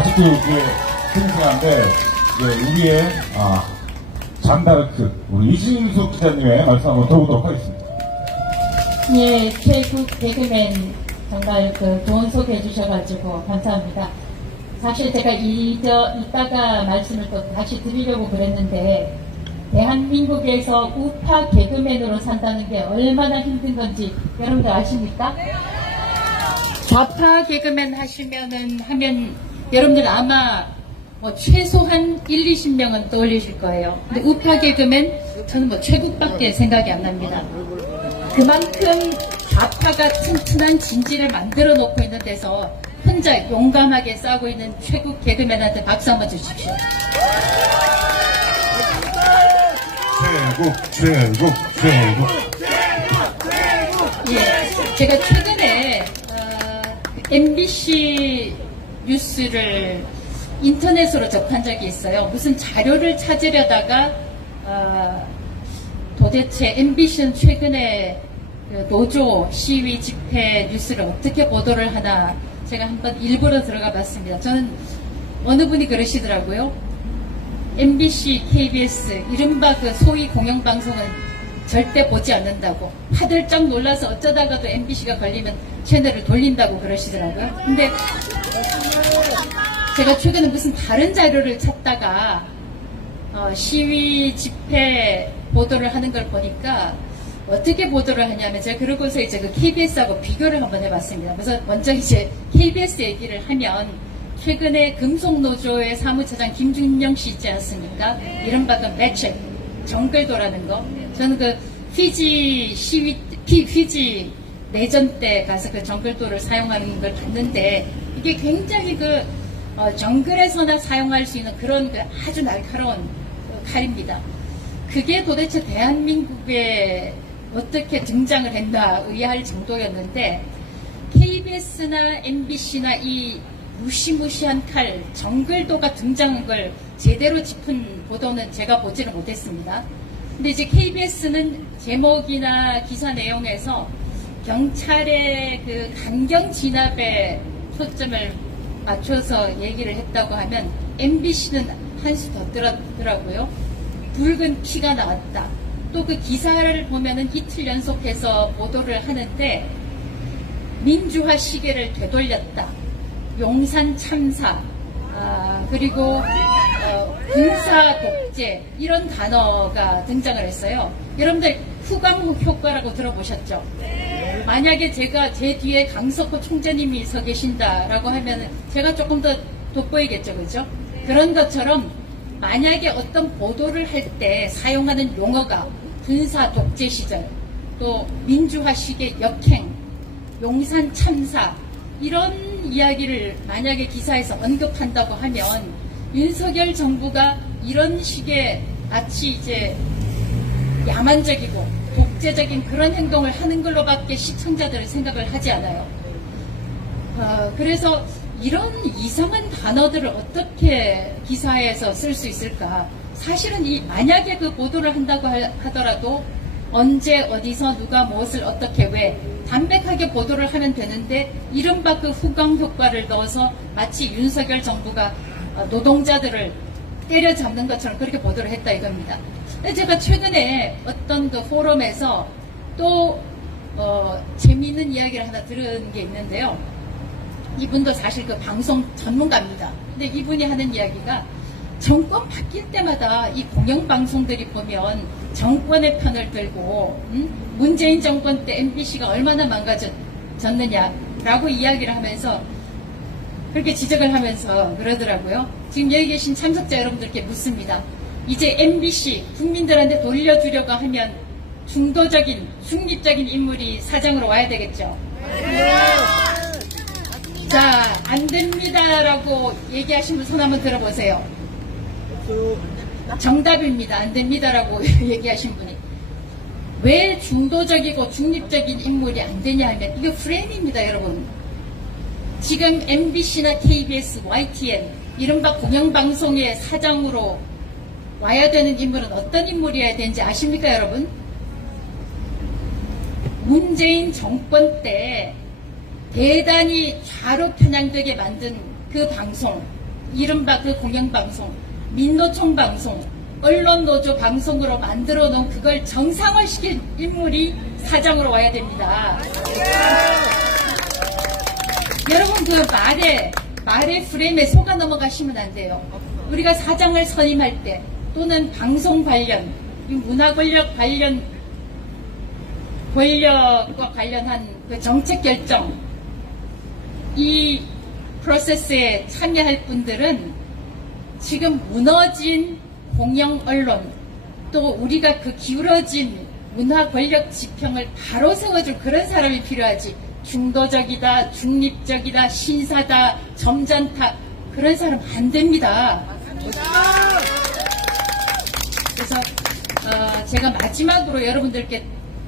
아직도 생생한데 우리의 잔다르크 우리 이진숙 기자님의 말씀 한번 들어보도록 하겠습니다. 예, 최국 개그맨 정말 좋은 소개해 주셔가지고 감사합니다. 사실 제가 이따가 말씀을 또 다시 드리려고 그랬는데 대한민국에서 우파 개그맨으로 산다는 게 얼마나 힘든 건지 여러분들 아십니까? 좌파 개그맨 하면 여러분들 아마 최소한 1, 20명은 떠올리실 거예요. 근데 우파 개그맨 저는 최국밖에 생각이 안 납니다. 그만큼 좌파가 튼튼한 진지를 만들어 놓고 있는 데서 혼자 용감하게 싸우고 있는 최국 개그맨한테 박수 한번 주십시오. 최국. 예, 제가 최근에 MBC 뉴스를 인터넷으로 접한 적이 있어요. 무슨 자료를 찾으려다가 도대체 MBC는 최근에 노조 시위 집회 뉴스를 어떻게 보도를 하나 제가 한번 일부러 들어가 봤습니다. 저는 어느 분이 그러시더라고요. MBC, KBS 이른바 소위 공영방송은 절대 보지 않는다고 화들짝 놀라서 어쩌다가도 MBC가 걸리면 채널을 돌린다고 그러시더라고요. 근데 제가 최근에 무슨 다른 자료를 찾다가 시위 집회 보도를 하는 걸 보니까 어떻게 보도를 하냐면 제가 그러고서 이제 KBS하고 비교를 한번 해봤습니다. 그래서 먼저 이제 KBS 얘기를 하면 최근에 금속노조의 사무처장 김준영 씨 있지 않습니까? 이른바 매책 정글도라는 거. 저는 피지 내전 때 가서 정글도를 사용하는 걸 봤는데 이게 굉장히 정글에서나 사용할 수 있는 그런 아주 날카로운 칼입니다. 그게 도대체 대한민국에 어떻게 등장을 했나 의아할 정도였는데 KBS나 MBC나 이 무시무시한 칼 정글도가 등장한 걸 제대로 짚은 보도는 제가 보지를 못했습니다. 근데 이제 KBS는 제목이나 기사 내용에서 경찰의 강경 진압에 초점을 맞춰서 얘기를 했다고 하면 MBC는 한 수 더 들었더라고요. 붉은 피가 나왔다. 또 기사를 보면은 이틀 연속해서 보도를 하는데 민주화 시계를 되돌렸다. 용산 참사, 그리고 군사 독재 이런 단어가 등장을 했어요. 여러분들 후광 효과라고 들어보셨죠? 만약에 제가 제 뒤에 강석호 총재님이 서 계신다라고 하면 제가 조금 더 돋보이겠죠, 그죠? 그런 것처럼 만약에 어떤 보도를 할 때 사용하는 용어가 군사 독재 시절, 또 민주화 시계 역행, 용산 참사 이런 이야기를 만약에 기사에서 언급한다고 하면 윤석열 정부가 이런 식의 마치 이제 야만적이고 독재적인 그런 행동을 하는 걸로밖에 시청자들은 생각을 하지 않아요. 그래서 이런 이상한 단어들을 어떻게 기사에서 쓸 수 있을까? 사실은 만약에 보도를 한다고 하더라도 언제 어디서 누가 무엇을 어떻게 왜 담백하게 보도를 하면 되는데 이른바 후광 효과를 넣어서 마치 윤석열 정부가 노동자들을 때려잡는 것처럼 그렇게 보도를 했다 이겁니다. 제가 최근에 어떤 포럼에서 또 재미있는 이야기를 하나 들은 게 있는데요. 이분도 사실 방송 전문가입니다. 근데 이분이 하는 이야기가 정권 바뀔 때마다 이 공영방송들이 보면 정권의 편을 들고 문재인 정권 때 MBC가 얼마나 망가졌느냐라고 이야기를 하면서 그렇게 지적을 하면서 그러더라고요. 지금 여기 계신 참석자 여러분들께 묻습니다. 이제 MBC 국민들한테 돌려주려고 하면 중도적인 중립적인 인물이 사장으로 와야 되겠죠. 자, 안 됩니다라고 얘기하신 분 손 한번 들어보세요. 정답입니다. 안 됩니다라고 얘기하신 분이. 왜 중도적이고 중립적인 인물이 안 되냐 하면 이게 프레임입니다, 여러분. 지금 MBC나 KBS, YTN 이른바 공영방송의 사장으로 와야 되는 인물은 어떤 인물이어야 되는지 아십니까, 여러분? 문재인 정권 때 대단히 좌로 편향되게 만든 그 방송, 이른바 그 공영방송, 민노총 방송, 언론노조 방송으로 만들어 놓은 그걸 정상화시킬 인물이 사장으로 와야 됩니다. 여러분 그 말의 프레임에 속아 넘어가시면 안 돼요. 우리가 사장을 선임할 때 또는 방송 관련, 문화 권력 관련 권력과 관련한 그 정책 결정 이 프로세스에 참여할 분들은 지금 무너진 공영 언론 또 우리가 그 기울어진 문화 권력 지평을 바로 세워줄 그런 사람이 필요하지 중도적이다, 중립적이다, 신사다, 점잖다 그런 사람 안 됩니다. 그래서 제가 마지막으로 여러분들께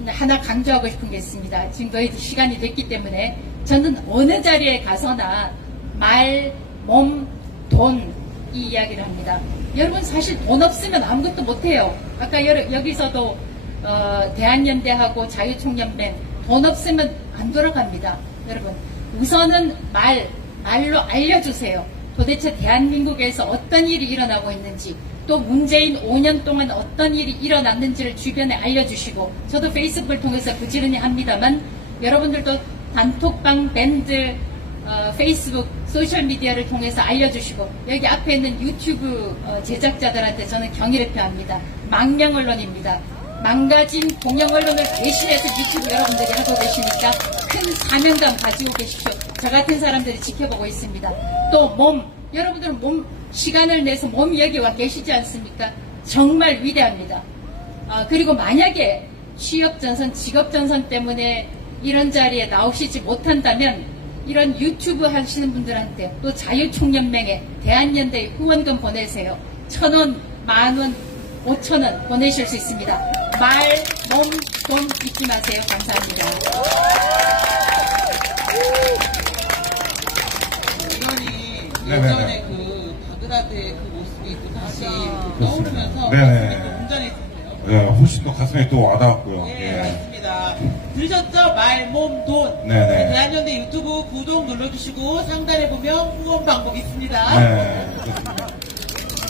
하나 강조하고 싶은 게 있습니다. 지금 너희들 시간이 됐기 때문에 저는 어느 자리에 가서나 말, 몸, 돈 이 이야기를 합니다. 여러분 사실 돈 없으면 아무것도 못해요. 아까 여기서도 대한연대하고 자유총연맹 돈 없으면 안 돌아갑니다. 여러분 우선은 말로 알려주세요. 도대체 대한민국에서 어떤 일이 일어나고 있는지 또 문재인 5년 동안 어떤 일이 일어났는지를 주변에 알려주시고 저도 페이스북을 통해서 부지런히 합니다만 여러분들도 단톡방, 밴드, 페이스북, 소셜미디어를 통해서 알려주시고 여기 앞에 있는 유튜브 제작자들한테 저는 경의를 표합니다. 망명 언론입니다. 망가진 공영 언론을 대신해서 유튜브 여러분들이 하고 계시니까 큰 사명감 가지고 계십시오. 저 같은 사람들이 지켜보고 있습니다. 또 몸, 여러분들 몸 시간을 내서 몸 여기 와 계시지 않습니까? 정말 위대합니다. 그리고 만약에 취업전선, 직업전선 때문에 이런 자리에 나오시지 못한다면 이런 유튜브 하시는 분들한테 또 자유총연맹에 대한연대에 후원금 보내세요. 1,000원, 10,000원, 5,000원 보내실 수 있습니다. 말, 몸, 돈 잊지 마세요. 감사합니다. 이건이 예전에 그 바그다드의 그 모습이 또 다시 떠오르면서 네네. 운전이 있었네요. 네, 훨씬 더 가슴에 또 와닿았고요. 네, 맞습니다. 들으셨죠? 말, 몸, 돈. 네네. 대한연대 유튜브 구독 눌러주시고 상단에 보면 후원 방법 있습니다. 네.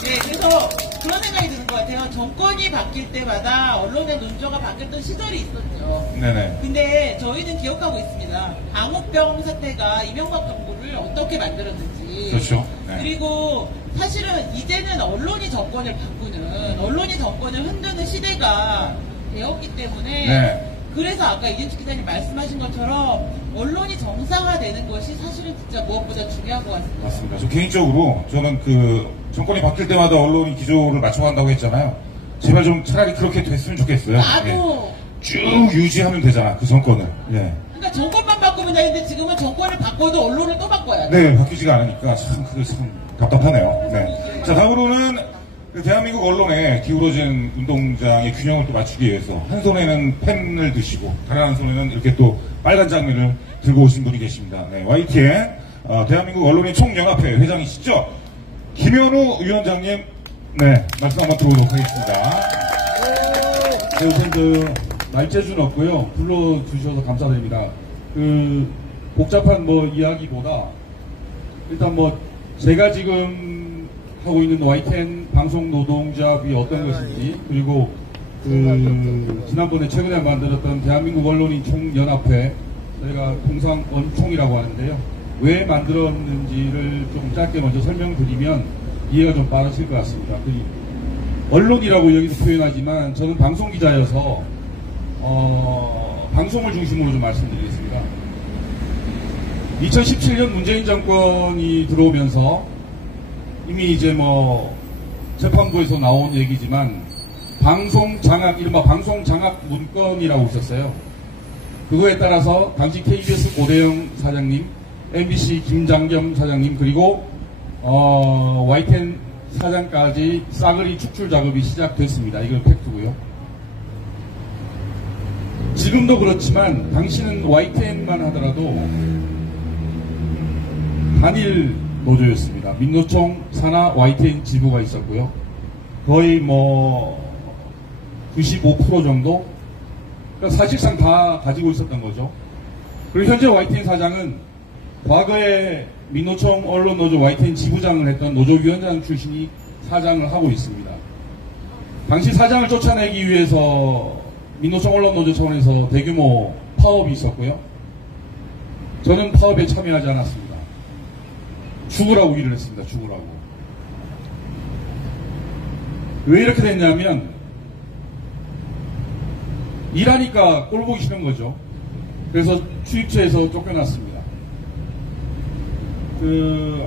네, 그래서 그런 생각이 드는 것 같아요. 정권이 바뀔 때마다 언론의 논조가 바뀌었던 시절이 있었죠. 네네. 근데 저희는 기억하고 있습니다. 광우병 사태가 이명박 정부를 어떻게 만들었는지. 그렇죠. 네. 그리고 사실은 이제는 언론이 정권을 바꾸는, 언론이 정권을 흔드는 시대가 되었기 때문에 네. 그래서 아까 이진숙 기자님 말씀하신 것처럼 언론이 정상화되는 것이 사실은 진짜 무엇보다 중요한 것 같습니다. 맞습니다. 저 개인적으로 저는 그 정권이 바뀔 때마다 언론이 기조를 맞춰간다고 했잖아요. 제발 좀 차라리 그렇게 됐으면 좋겠어요. 나도 예. 쭉 유지하면 되잖아, 그 정권을. 예. 그러니까 정권만 바꾸면 되는데 지금은 정권을 바꿔도 언론을 또 바꿔야 돼. 네, 바뀌지가 않으니까 참 그게 참 답답하네요. 네. 자, 다음으로는 그 대한민국 언론에 기울어진 운동장의 균형을 또 맞추기 위해서 한 손에는 펜을 드시고 다른 한 손에는 이렇게 또 빨간 장미를 들고 오신 분이 계십니다. 네, YTN 대한민국 언론인 총연합회 회장이시죠? 김현우 위원장님, 네, 말씀 한번 들어보도록 하겠습니다. 네, 우선 그 말재주는 없고요. 불러주셔서 감사드립니다. 그 복잡한 뭐 이야기보다 일단 뭐 제가 지금 하고 있는 YTN 방송 노동조합이 어떤 것인지 그리고 그 지난번에 최근에 만들었던 대한민국 언론인 총연합회 저희가 통상 원총이라고 하는데요. 왜 만들었는지를 좀 짧게 먼저 설명드리면 이해가 좀 빠르실 것 같습니다. 언론이라고 여기서 표현하지만 저는 방송기자여서 방송을 중심으로 좀 말씀드리겠습니다. 2017년 문재인 정권이 들어오면서 이미 이제 뭐 재판부에서 나온 얘기지만 방송 장악, 이른바 방송 장악 문건이라고 있었어요. 그거에 따라서 당시 KBS 고대영 사장님, MBC 김장겸 사장님, 그리고 YTN 사장까지 싸그리 축출 작업이 시작됐습니다. 이건 팩트고요. 지금도 그렇지만 당시는 YTN만 하더라도 단일 노조였습니다. 민노총 산하 YTN 지부가 있었고요. 거의 뭐 95% 정도? 그러니까 사실상 다 가지고 있었던 거죠. 그리고 현재 YTN 사장은 과거에 민노총 언론노조 YTN 지부장을 했던 노조위원장 출신이 사장을 하고 있습니다. 당시 사장을 쫓아내기 위해서 민노총 언론노조 차원에서 대규모 파업이 있었고요. 저는 파업에 참여하지 않았습니다. 죽으라고 일을 했습니다. 죽으라고. 왜 이렇게 됐냐면 일하니까 꼴보기 싫은 거죠. 그래서 취입처에서 쫓겨났습니다.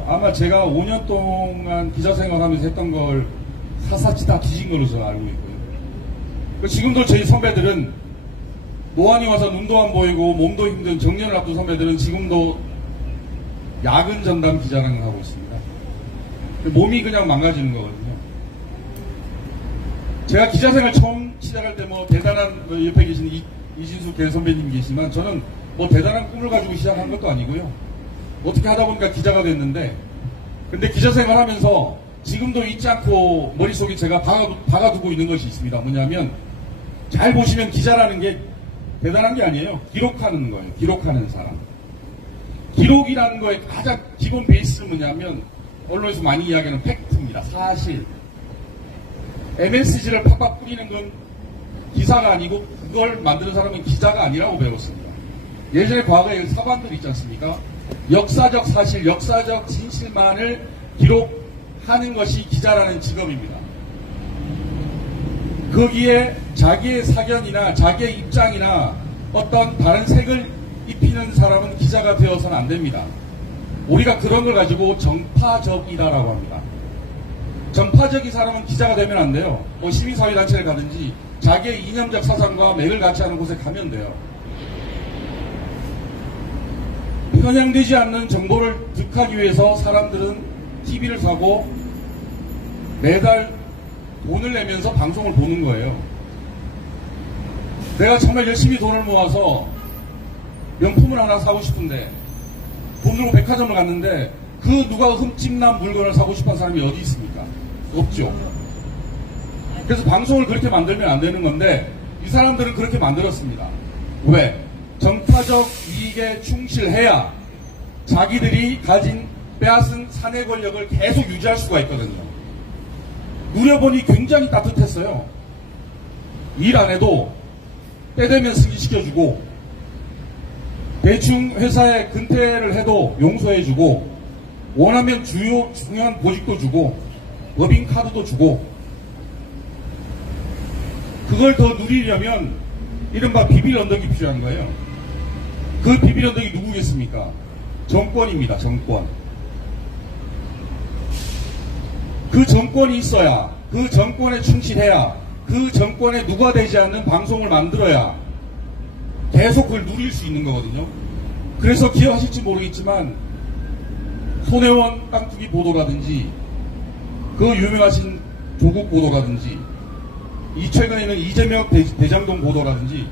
아마 제가 5년 동안 기자 생활하면서 했던 걸 사사치 다 뒤진 걸로 저는 알고 있고요. 지금도 저희 선배들은 노안이 와서 눈도 안 보이고 몸도 힘든 정년을 앞둔 선배들은 지금도 야근 전담 기자랑을 하고 있습니다. 몸이 그냥 망가지는 거거든요. 제가 기자 생활 처음 시작할 때 뭐 대단한 옆에 계신 이진수 개 선배님 계시지만 저는 뭐 대단한 꿈을 가지고 시작한 것도 아니고요. 어떻게 하다 보니까 기자가 됐는데, 근데 기자 생활 하면서 지금도 잊지 않고 머릿속에 제가 박아두고 있는 것이 있습니다. 뭐냐면 잘 보시면 기자라는 게 대단한 게 아니에요. 기록하는 거예요. 기록하는 사람. 기록이라는 거의 가장 기본 베이스는 뭐냐면 언론에서 많이 이야기하는 팩트입니다. 사실. MSG를 팍팍 뿌리는 건 기사가 아니고 그걸 만드는 사람은 기자가 아니라고 배웠습니다. 예전에 과거에 사관들 있지 않습니까? 역사적 사실, 역사적 진실만을 기록하는 것이 기자라는 직업입니다. 거기에 자기의 사견이나 자기의 입장이나 어떤 다른 색을 입히는 사람은 기자가 되어서는 안 됩니다. 우리가 그런 걸 가지고 정파적이다라고 합니다. 정파적인 사람은 기자가 되면 안 돼요. 뭐 시민사회단체를 가든지 자기의 이념적 사상과 맥을 같이 하는 곳에 가면 돼요. 편향되지 않는 정보를 득하기 위해서 사람들은 TV를 사고 매달 돈을 내면서 방송을 보는 거예요. 내가 정말 열심히 돈을 모아서 명품을 하나 사고 싶은데 돈 들고 백화점을 갔는데 그 누가 흠집난 물건을 사고 싶은 사람이 어디 있습니까? 없죠. 그래서 방송을 그렇게 만들면 안 되는 건데 이 사람들은 그렇게 만들었습니다. 왜? 정파적 이익에 충실해야 자기들이 가진 빼앗은 사내 권력을 계속 유지할 수가 있거든요. 누려보니 굉장히 따뜻했어요. 일 안 해도 때 되면 승진시켜주고 대충 회사에 근태를 해도 용서해주고 원하면 중요한 보직도 주고 법인카드도 주고 그걸 더 누리려면 이른바 비빌 언덕이 필요한 거예요. 그 비빌 언덕이 누구겠습니까? 정권입니다. 정권. 그 정권이 있어야, 그 정권에 충실해야, 그 정권에 누가 되지 않는 방송을 만들어야 계속 그걸 누릴 수 있는 거거든요. 그래서 기억하실지 모르겠지만 손혜원 땅투기 보도라든지 그 유명하신 조국 보도라든지 이 최근에는 이재명 대장동 보도라든지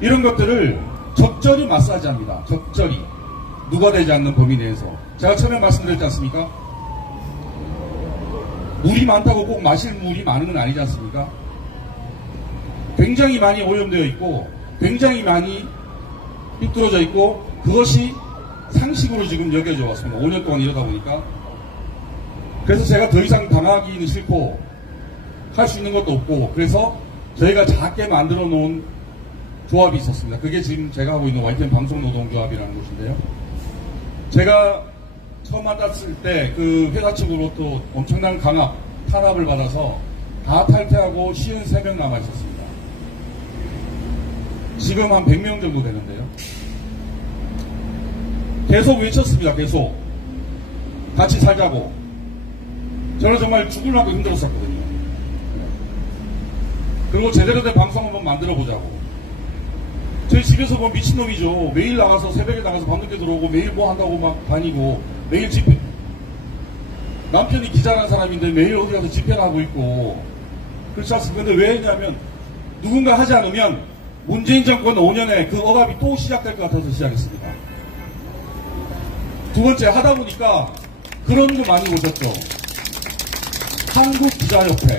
이런 것들을 적절히 마사지합니다. 적절히. 누가 되지 않는 범위 내에서. 제가 처음에 말씀드렸지 않습니까? 물이 많다고 꼭 마실 물이 많은 건 아니지 않습니까? 굉장히 많이 오염되어 있고 굉장히 많이 삐뚤어져 있고 그것이 상식으로 지금 여겨져 왔습니다. 5년 동안 이러다 보니까. 그래서 제가 더 이상 당하기는 싫고 할 수 있는 것도 없고 그래서 저희가 작게 만들어 놓은 조합이 있었습니다. 그게 지금 제가 하고 있는 YTN 방송노동조합이라는 곳인데요. 제가 처음 만났을 때 그 회사 측으로부터 엄청난 강압, 탄압을 받아서 다 탈퇴하고 53명 남아 있었습니다. 지금 한 100명 정도 되는데요. 계속 외쳤습니다. 계속. 같이 살자고. 저는 정말 죽을 만큼 힘들었었거든요. 그리고 제대로 된 방송 한번 만들어보자고. 저희 집에서 보면 미친놈이죠. 매일 나가서 새벽에 나가서 밤늦게 들어오고 매일 뭐 한다고 막 다니고 매일 집회. 남편이 기자라는 사람인데 매일 어디 가서 집회를 하고 있고 그렇지 않습니까? 근데 왜 했냐면 누군가 하지 않으면 문재인 정권 5년에 그 억압이 또 시작될 것 같아서 시작했습니다. 두 번째 하다 보니까 그런 거 많이 보셨죠. 한국기자협회,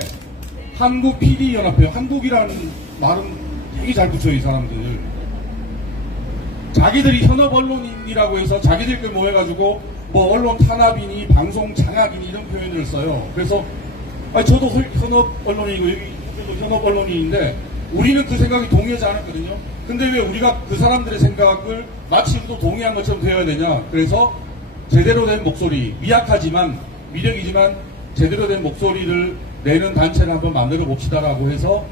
한국PD연합회, 한국이라는 말은 되게 잘 붙여요. 이 사람들. 자기들이 현업 언론인이라고 해서 자기들끼리 모여가지고 뭐 언론 탄압이니 방송 장악이니 이런 표현을 써요. 그래서 저도 현업 언론이고 여기도 현업 언론인인데 우리는 그 생각에 동의하지 않았거든요. 근데 왜 우리가 그 사람들의 생각을 마치 또 동의한 것처럼 되어야 되냐. 그래서 제대로 된 목소리, 미약하지만 미력이지만 제대로 된 목소리를 내는 단체를 한번 만들어 봅시다라고 해서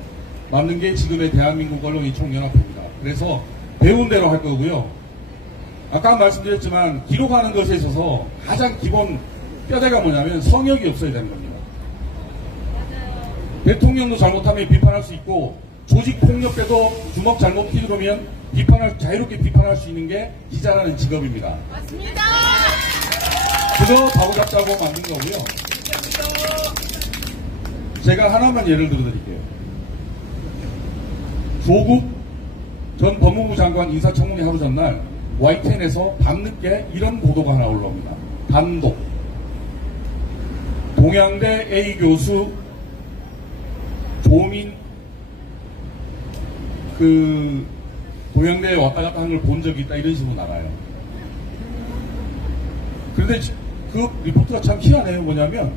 만든 게 지금의 대한민국 언론인 총연합회입니다. 그래서 배운 대로 할 거고요. 아까 말씀드렸지만 기록하는 것에 있어서 가장 기본 뼈대가 뭐냐면 성역이 없어야 되는 겁니다. 대통령도 잘못하면 비판할 수 있고 조직 폭력 때도 주먹 잘못 휘두르면 자유롭게 비판할 수 있는 게 기자라는 직업입니다. 맞습니다. 그거 바로잡자고 만든 거고요. 제가 하나만 예를 들어드릴게요. 조국 전 법무부 장관 인사청문회 하루 전날 YTN에서 밤늦게 이런 보도가 하나 올라옵니다. 단독. 동양대 A 교수 조민 동양대에 왔다 갔다 하는 걸 본 적이 있다 이런 식으로 나가요. 그런데 그 리포트가 참 희한해요. 뭐냐면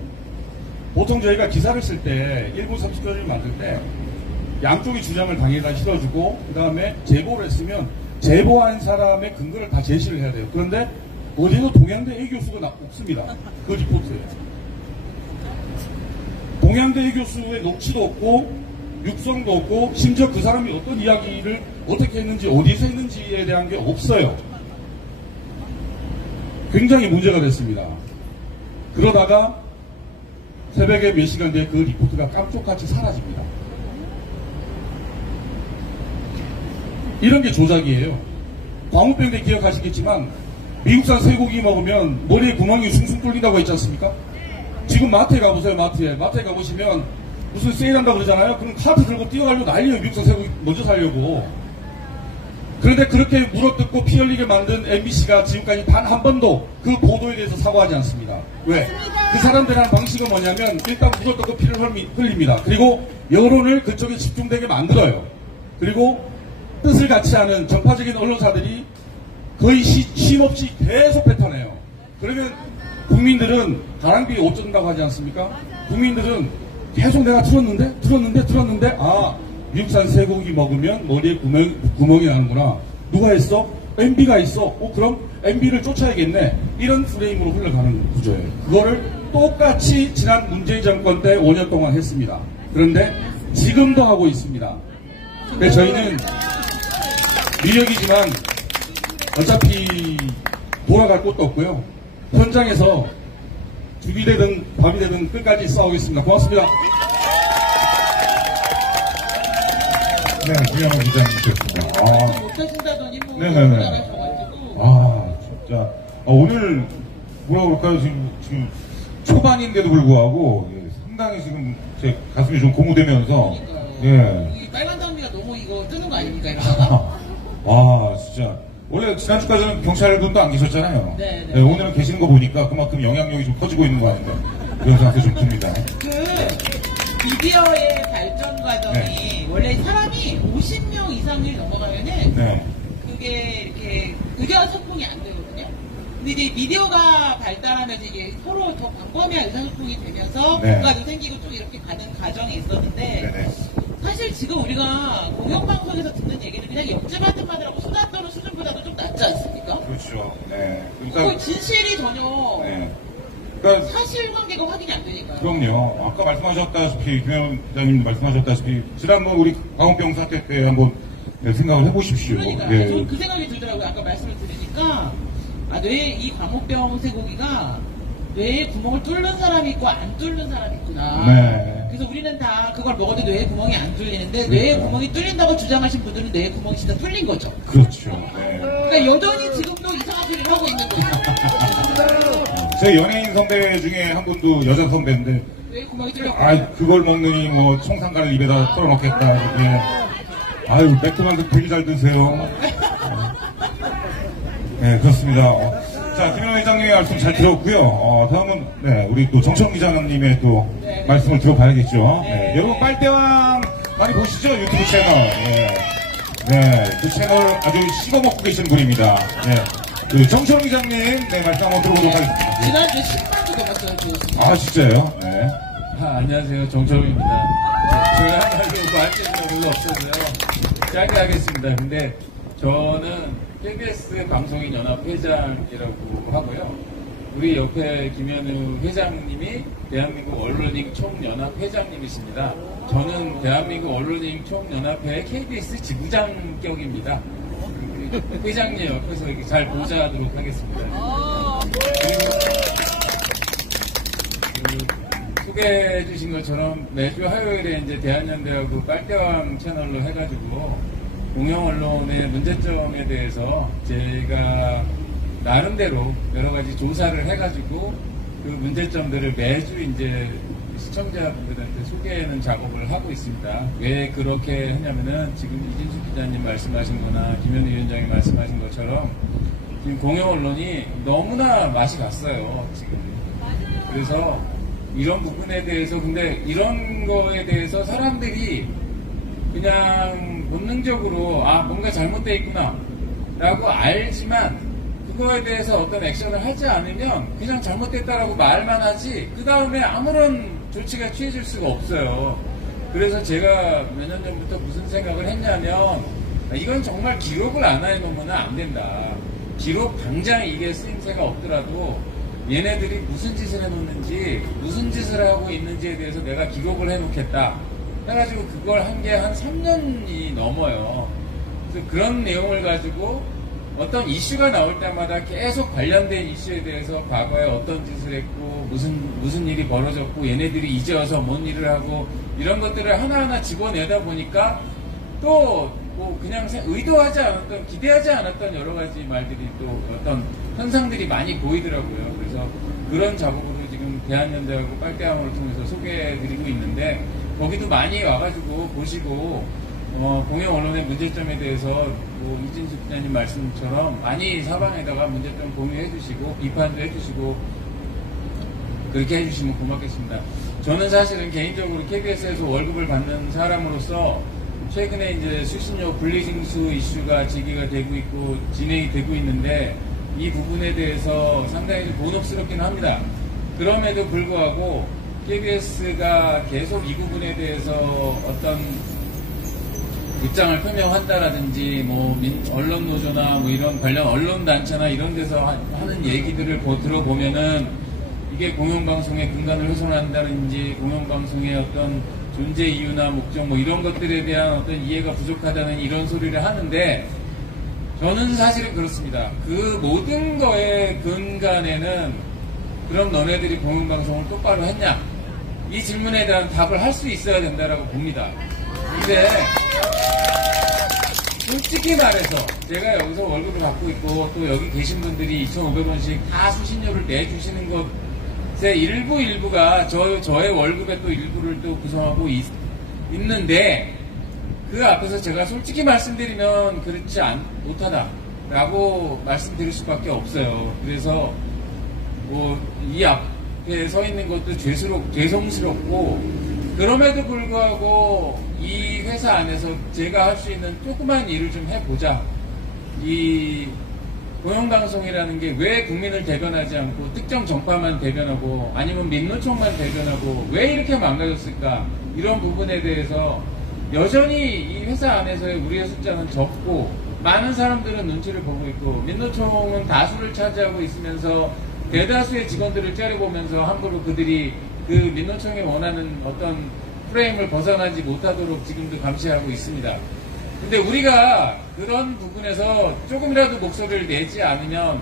보통 저희가 기사를 쓸 때 1분 30초를 만들 때 양쪽의 주장을 당에다 실어주고 그 다음에 제보를 했으면 제보한 사람의 근거를 다 제시를 해야 돼요. 그런데 어디도 동양대 A 교수가 없습니다. 그 리포트에. 동양대 A 교수의 녹취도 없고 육성도 없고 심지어 그 사람이 어떤 이야기를 어떻게 했는지 어디서 했는지에 대한 게 없어요. 굉장히 문제가 됐습니다. 그러다가 새벽에 몇 시간 뒤에 그 리포트가 깜짝같이 사라집니다. 이런 게 조작이에요. 광우병 때 기억하시겠지만 미국산 쇠고기 먹으면 머리에 구멍이 숭숭 뚫린다고 했지 않습니까? 지금 마트에 가보세요. 마트에 가보시면 무슨 세일한다고 그러잖아요. 그럼 카트 들고 뛰어가려고 난리예요. 미국산 쇠고기 먼저 사려고. 그런데 그렇게 물어뜯고 피 흘리게 만든 MBC가 지금까지 단 한 번도 그 보도에 대해서 사과하지 않습니다. 왜? 그 사람들이 하는 방식은 뭐냐면 일단 물어뜯고 피를 흘립니다. 그리고 여론을 그쪽에 집중되게 만들어요. 그리고 뜻을 같이 하는 정파적인 언론사들이 거의 쉼없이 계속 뱉어내요. 그러면 국민들은 가랑비에 옷 젖는다고 하지 않습니까? 국민들은 계속 내가 들었는데 미국산 쇠고기 먹으면 머리에 구멍이 나는구나. 누가 했어? MB가 있어. 그럼 MB를 쫓아야겠네. 이런 프레임으로 흘러가는 구조예요. 그거를 똑같이 지난 문재인 정권 때 5년 동안 했습니다. 그런데 지금도 하고 있습니다. 근데 저희는 미력이지만 어차피 돌아갈 곳도 없고요. 현장에서 죽이 되든 밤이 되든 끝까지 싸우겠습니다. 고맙습니다. 네, 김영호 기자님이셨습니다. 못하신다더니 뭐 네네네. 잘하셔가지고. 진짜 오늘 뭐라 그럴까요? 지금 초반인데도 불구하고 상당히 지금 제 가슴이 좀 고무되면서 이 빨간 장미가 너무 이거 뜨는 거 아닙니까? 이러다가? 진짜 원래 지난주까지는 경찰분도 안 계셨잖아요. 네. 오늘은 계시는 거 보니까 그만큼 영향력이 좀 커지고 있는 거 아닌가 그런 생각도 좀 듭니다. 미디어의 발전 과정이 원래 사람이 50명 이상을 넘어가면은 그게 이렇게 의견 소통이 안 되거든요. 근데 이제 미디어가 발달하면서 이게 서로 더 광범위한 의견 소통이 되면서 뭔가도 생기고 쭉 이렇게 가는 과정이 있었는데 사실 지금 우리가 공영방송에서 듣는 얘기는 그냥 역지받은 마들하고 수다 떠는 수준보다도 좀 낫지 않습니까? 그렇죠. 그러니까 진실이 전혀 그러니까 사실관계가 확인이 안 되니까요. 그럼요. 아까 말씀하셨다시피 김현 기자님도 말씀하셨다시피 지난번 우리 광우병 사태 때 한번 생각을 해보십시오. 그러니까요. 저는 그 생각이 들더라고요. 아까 말씀을 드리니까 이 광우병 쇠고기가 뇌에 구멍을 뚫는 사람이 있고 안 뚫는 사람이 있구나. 그래서 우리는 다 그걸 먹어도 뇌에 구멍이 안 뚫리는데 뇌에 구멍이 뚫린다고 주장하신 분들은 뇌에 구멍이 진짜 뚫린 거죠. 그렇죠. 그러니까 여전히 지금도 이상한 소리를 하고 있는 거예요. 제 연예인 선배 중에 한 분도 여자 선배인데 뇌에 구멍이 뚫렸고 그걸 먹느니 뭐 청산가를 입에다 털어놓겠다. 아유 매콤한데 되게 잘 드세요. 그렇습니다. 자, 김현우 회장님의 말씀 잘 들었고요. 다음은 우리 또 정철웅 기자님의 또 말씀을 들어봐야겠죠. 여러분 빨대왕 많이 보시죠? 유튜브 채널. 그 채널 아주 씹어먹고 계신 분입니다. 그 정철웅 기자님, 네, 말씀 한번 들어보도록 하겠습니다. 지난주에 10만도 넘었어요, 그. 아, 진짜요? 네. 안녕하세요. 정철웅입니다. 제가 하려고 할 때는 별로 없어서요. 짧게 하겠습니다. 근데 저는 KBS 방송인 연합 회장이라고 하고요. 우리 옆에 김현우 회장님이 대한민국 언론인 총연합 회장님이십니다. 저는 대한민국 언론인 총연합회 KBS 지부장격입니다. 회장님 옆에서 이렇게 잘 보좌하도록 하겠습니다. 소개해 주신 것처럼 매주 화요일에 이제 대한연대하고 빨대왕 채널로 해가지고 공영 언론의 문제점에 대해서 제가 나름대로 여러 가지 조사를 해가지고 그 문제점들을 매주 이제 시청자분들한테 소개하는 작업을 하고 있습니다. 왜 그렇게 했냐면은 지금 이진수 기자님 말씀하신 거나 김현우 위원장이 말씀하신 것처럼 지금 공영 언론이 너무나 맛이 갔어요, 지금. 그래서 이런 부분에 대해서, 근데 이런 거에 대해서 사람들이 그냥 본능적으로 뭔가 잘못되어 있구나 라고 알지만 그거에 대해서 어떤 액션을 하지 않으면 그냥 잘못됐다라고 말만 하지 그 다음에 아무런 조치가 취해질 수가 없어요. 그래서 제가 몇 년 전부터 무슨 생각을 했냐면 이건 정말 기록을 안 해놓으면 안 된다. 기록 당장 이게 쓰임새가 없더라도 얘네들이 무슨 짓을 해놓는지 무슨 짓을 하고 있는지에 대해서 내가 기록을 해놓겠다 해가지고 그걸 한 게 한 3년이 넘어요. 그래서 그런 내용을 가지고 어떤 이슈가 나올 때마다 계속 관련된 이슈에 대해서 과거에 어떤 짓을 했고 무슨 일이 벌어졌고 얘네들이 이제 와서 뭔 일을 하고 이런 것들을 하나하나 집어내다 보니까 또 뭐 그냥 의도하지 않았던 기대하지 않았던 여러 가지 말들이 또 어떤 현상들이 많이 보이더라고요. 그래서 그런 작업으로 지금 대한연대하고 빨대왕을 통해서 소개해드리고 있는데 거기도 많이 와가지고 보시고 공영 언론의 문제점에 대해서 뭐 이진수 기자님 말씀처럼 많이 사방에다가 문제점 공유해 주시고 비판도 해 주시고 그렇게 해주시면 고맙겠습니다. 저는 사실은 개인적으로 KBS에서 월급을 받는 사람으로서 최근에 이제 수신료 분리징수 이슈가 제기가 되고 있고 진행이 되고 있는데 이 부분에 대해서 상당히 좀 곤혹스럽긴 합니다. 그럼에도 불구하고 KBS가 계속 이 부분에 대해서 어떤 입장을 표명한다라든지 뭐 언론노조나 뭐 이런 관련 언론단체나 이런 데서 하는 얘기들을 들어보면은 이게 공영방송의 근간을 훼손한다든지 공영방송의 어떤 존재 이유나 목적 뭐 이런 것들에 대한 어떤 이해가 부족하다는 이런 소리를 하는데 저는 사실은 그렇습니다. 그 모든 거의 근간에는 그럼 너네들이 공영방송을 똑바로 했냐? 이 질문에 대한 답을 할 수 있어야 된다라고 봅니다. 근데 솔직히 말해서 제가 여기서 월급을 받고 있고 또 여기 계신 분들이 2,500원씩 다 수신료를 내주시는 것의 일부가 저의 월급의 또 일부를 또 구성하고 있는데 그 앞에서 제가 솔직히 말씀드리면 그렇지 못하다라고 말씀드릴 수밖에 없어요. 그래서 뭐 이 앞에 서 있는 것도 죄송스럽고 그럼에도 불구하고 이 회사 안에서 제가 할 수 있는 조그만 일을 좀 해보자. 이 공영방송이라는 게 왜 국민을 대변하지 않고 특정 정파만 대변하고 아니면 민노총만 대변하고 왜 이렇게 망가졌을까? 이런 부분에 대해서 여전히 이 회사 안에서의 우리의 숫자는 적고 많은 사람들은 눈치를 보고 있고 민노총은 다수를 차지하고 있으면서 대다수의 직원들을 째려보면서 함부로 그들이 그 민노총이 원하는 어떤 프레임을 벗어나지 못하도록 지금도 감시하고 있습니다. 근데 우리가 그런 부분에서 조금이라도 목소리를 내지 않으면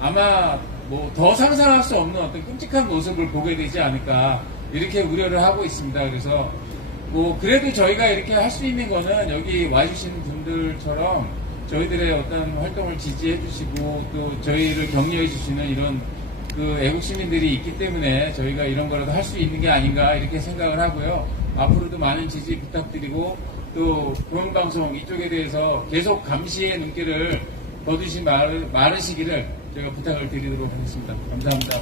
아마 뭐 더 상상할 수 없는 어떤 끔찍한 모습을 보게 되지 않을까 이렇게 우려를 하고 있습니다. 그래서 뭐 그래도 저희가 이렇게 할 수 있는 거는 여기 와주신 분들처럼 저희들의 어떤 활동을 지지해 주시고 또 저희를 격려해 주시는 이런 그 애국 시민들이 있기 때문에 저희가 이런 거라도 할 수 있는 게 아닌가 이렇게 생각을 하고요. 앞으로도 많은 지지 부탁드리고 또 공영방송 이쪽에 대해서 계속 감시의 눈길을 거두시 마르시기를 제가 부탁을 드리도록 하겠습니다. 감사합니다.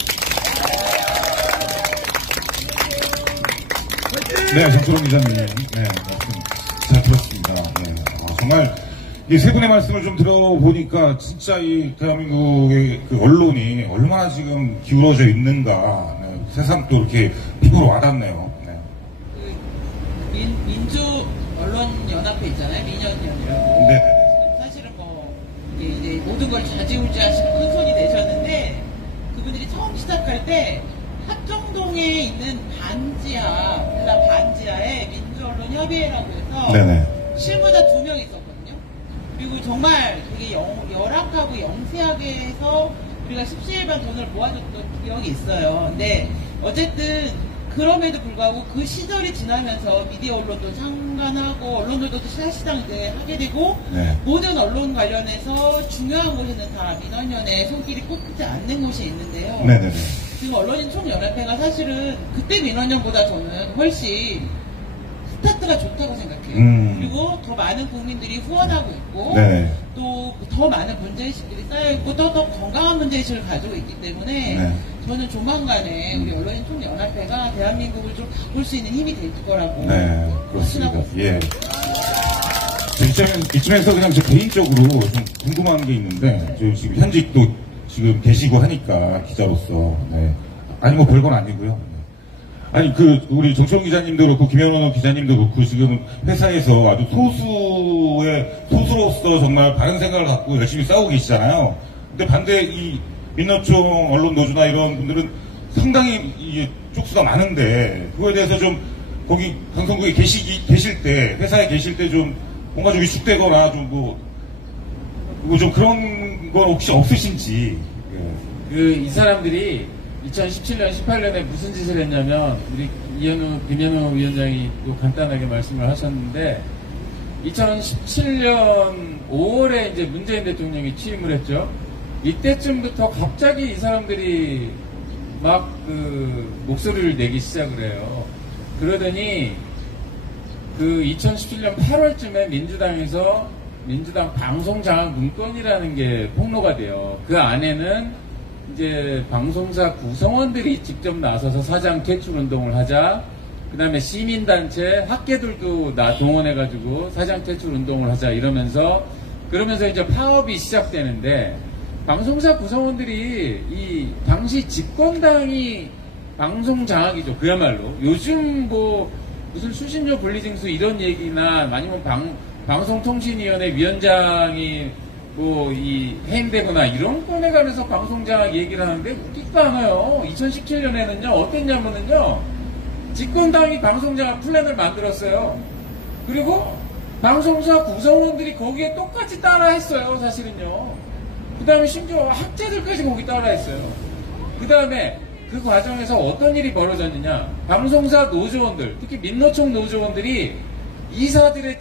네, 정철웅 기자님, 네, 말씀 잘 들었습니다. 네, 정말 이 세 분의 말씀을 좀 들어보니까 진짜 이 대한민국의 그 언론이 얼마나 지금 기울어져 있는가. 네, 세상 또 이렇게 피부로 와닿네요. 네. 그 민주 언론 연합회 있잖아요. 민연연이라고. 네. 사실은 뭐 이제 모든 걸 좌지우지하시는 큰 손이 되셨는데 그분들이 처음 시작할 때 합정동에 있는 반지하에 민주언론협의회라고 해서 네네. 실무자 2명 있었거든요. 그리고 정말 되게 열악하고 영세하게 해서 우리가 십시일반 돈을 모아줬던 기억이 있어요. 근데 어쨌든 그럼에도 불구하고 그 시절이 지나면서 미디어 언론도 창간하고 언론들도 사실상 이제 하게 되고 네. 모든 언론 관련해서 중요한 곳에는 다 민원연의 손길이 꼽히지 않는 곳이 있는데요. 네네네. 지금 언론인 총연합회가 사실은 그때 민원연보다 저는 훨씬 스타트가 좋다고 생각해요. 그리고 더 많은 국민들이 후원하고 있고 네. 또 더 많은 문제의식들이 쌓여있고 또 더 건강한 문제의식을 가지고 있기 때문에 네. 저는 조만간에 우리 언론인 총연합회가 대한민국을 좀 바꿀 수 있는 힘이 될 거라고 네, 그렇습니다. 확신하고 있습니다. 예. 이쯤에서 그냥 저 개인적으로 좀 궁금한 게 있는데, 저 지금 현직도 지금 계시고 하니까, 기자로서. 네. 아니, 뭐 별건 아니고요. 아니, 우리 정철웅 기자님도 그렇고, 김현원 기자님도 그렇고, 지금 회사에서 아주 소수로서 정말 바른 생각을 갖고 열심히 싸우고 계시잖아요. 근데 반대 이 민노총 언론노조나 이런 분들은 상당히 쪽수가 많은데, 그거에 대해서 좀, 거기 방송국에 계실 때, 회사에 계실 때 좀 뭔가 좀 위축되거나 좀 뭐 좀 그런 건 혹시 없으신지. 이 사람들이 2017년, 18년에 무슨 짓을 했냐면, 우리 김현우 위원장이 또 간단하게 말씀을 하셨는데, 2017년 5월에 이제 문재인 대통령이 취임을 했죠. 이때쯤부터 갑자기 이 사람들이 막 목소리를 내기 시작을 해요. 그러더니 2017년 8월쯤에 민주당 방송장악 문건이라는 게 폭로가 돼요. 그 안에는 이제 방송사 구성원들이 직접 나서서 사장 퇴출 운동을 하자. 그 다음에 시민단체, 학계들도 동원해가지고 사장 퇴출 운동을 하자 그러면서 이제 파업이 시작되는데, 방송사 구성원들이 당시 집권당이 방송장악이죠. 그야말로. 요즘 무슨 수신료 분리징수 이런 얘기나 아니면 방송통신위원회 위원장이 해임되거나 이런 건에 관해서 방송장악 얘기를 하는데 웃기지도 않아요. 2017년에는요, 어땠냐면요, 집권당이 방송장악 플랜을 만들었어요. 그리고 방송사 구성원들이 거기에 똑같이 따라했어요, 사실은요. 그 다음에 심지어 학자들까지 거기 따라했어요. 그 다음에 그 과정에서 어떤 일이 벌어졌느냐. 방송사 노조원들, 특히 민노총 노조원들이 이사들의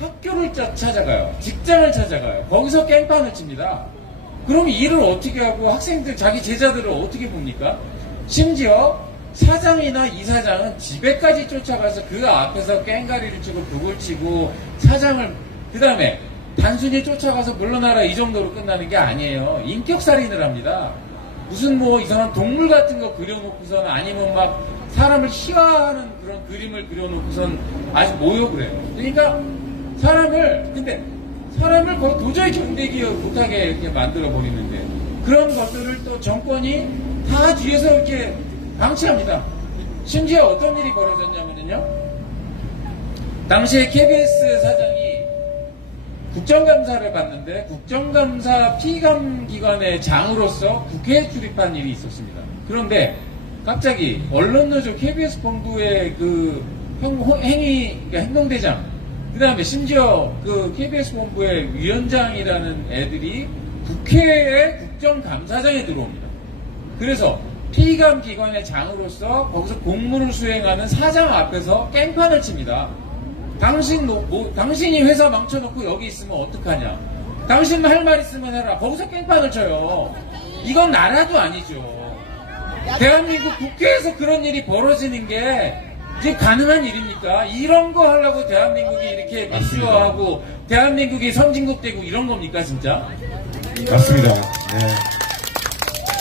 학교를 찾아가요. 직장을 찾아가요. 거기서 깽판을 칩니다. 그럼 일을 어떻게 하고 학생들, 자기 제자들을 어떻게 봅니까? 심지어 사장이나 이사장은 집에까지 쫓아가서 그 앞에서 깽가리를 치고 북을 치고 사장을, 그 다음에 단순히 쫓아가서 물러나라 이 정도로 끝나는 게 아니에요. 인격살인을 합니다. 무슨 이상한 동물 같은 거 그려놓고선, 아니면 막 사람을 희화하는 그런 그림을 그려놓고선 아주 모욕을 해요. 그러니까 사람을 거의 도저히 견디기 못하게 이렇게 만들어버리는데, 그런 것들을 또 정권이 다 뒤에서 이렇게 방치합니다. 심지어 어떤 일이 벌어졌냐면요, 당시에 KBS 사장이 국정감사를 받는데, 국정감사 피감기관의 장으로서 국회에 출입한 일이 있었습니다. 그런데 갑자기 언론노조 KBS 본부의 행동대장, 그 다음에 심지어 KBS 본부의 위원장이라는 애들이 국회의 국정감사장에 들어옵니다. 그래서 피감기관의 장으로서 거기서 공무를 수행하는 사장 앞에서 깽판을 칩니다. 당신이 회사 망쳐놓고 여기 있으면 어떡하냐. 당신 할 말 있으면 해라. 거기서 깽판을 쳐요. 이건 나라도 아니죠. 대한민국 국회에서 그런 일이 벌어지는 게 이게 가능한 일입니까? 이런 거 하려고 대한민국이 이렇게 민주화하고 대한민국이 선진국 되고 이런 겁니까, 진짜? 맞습니다.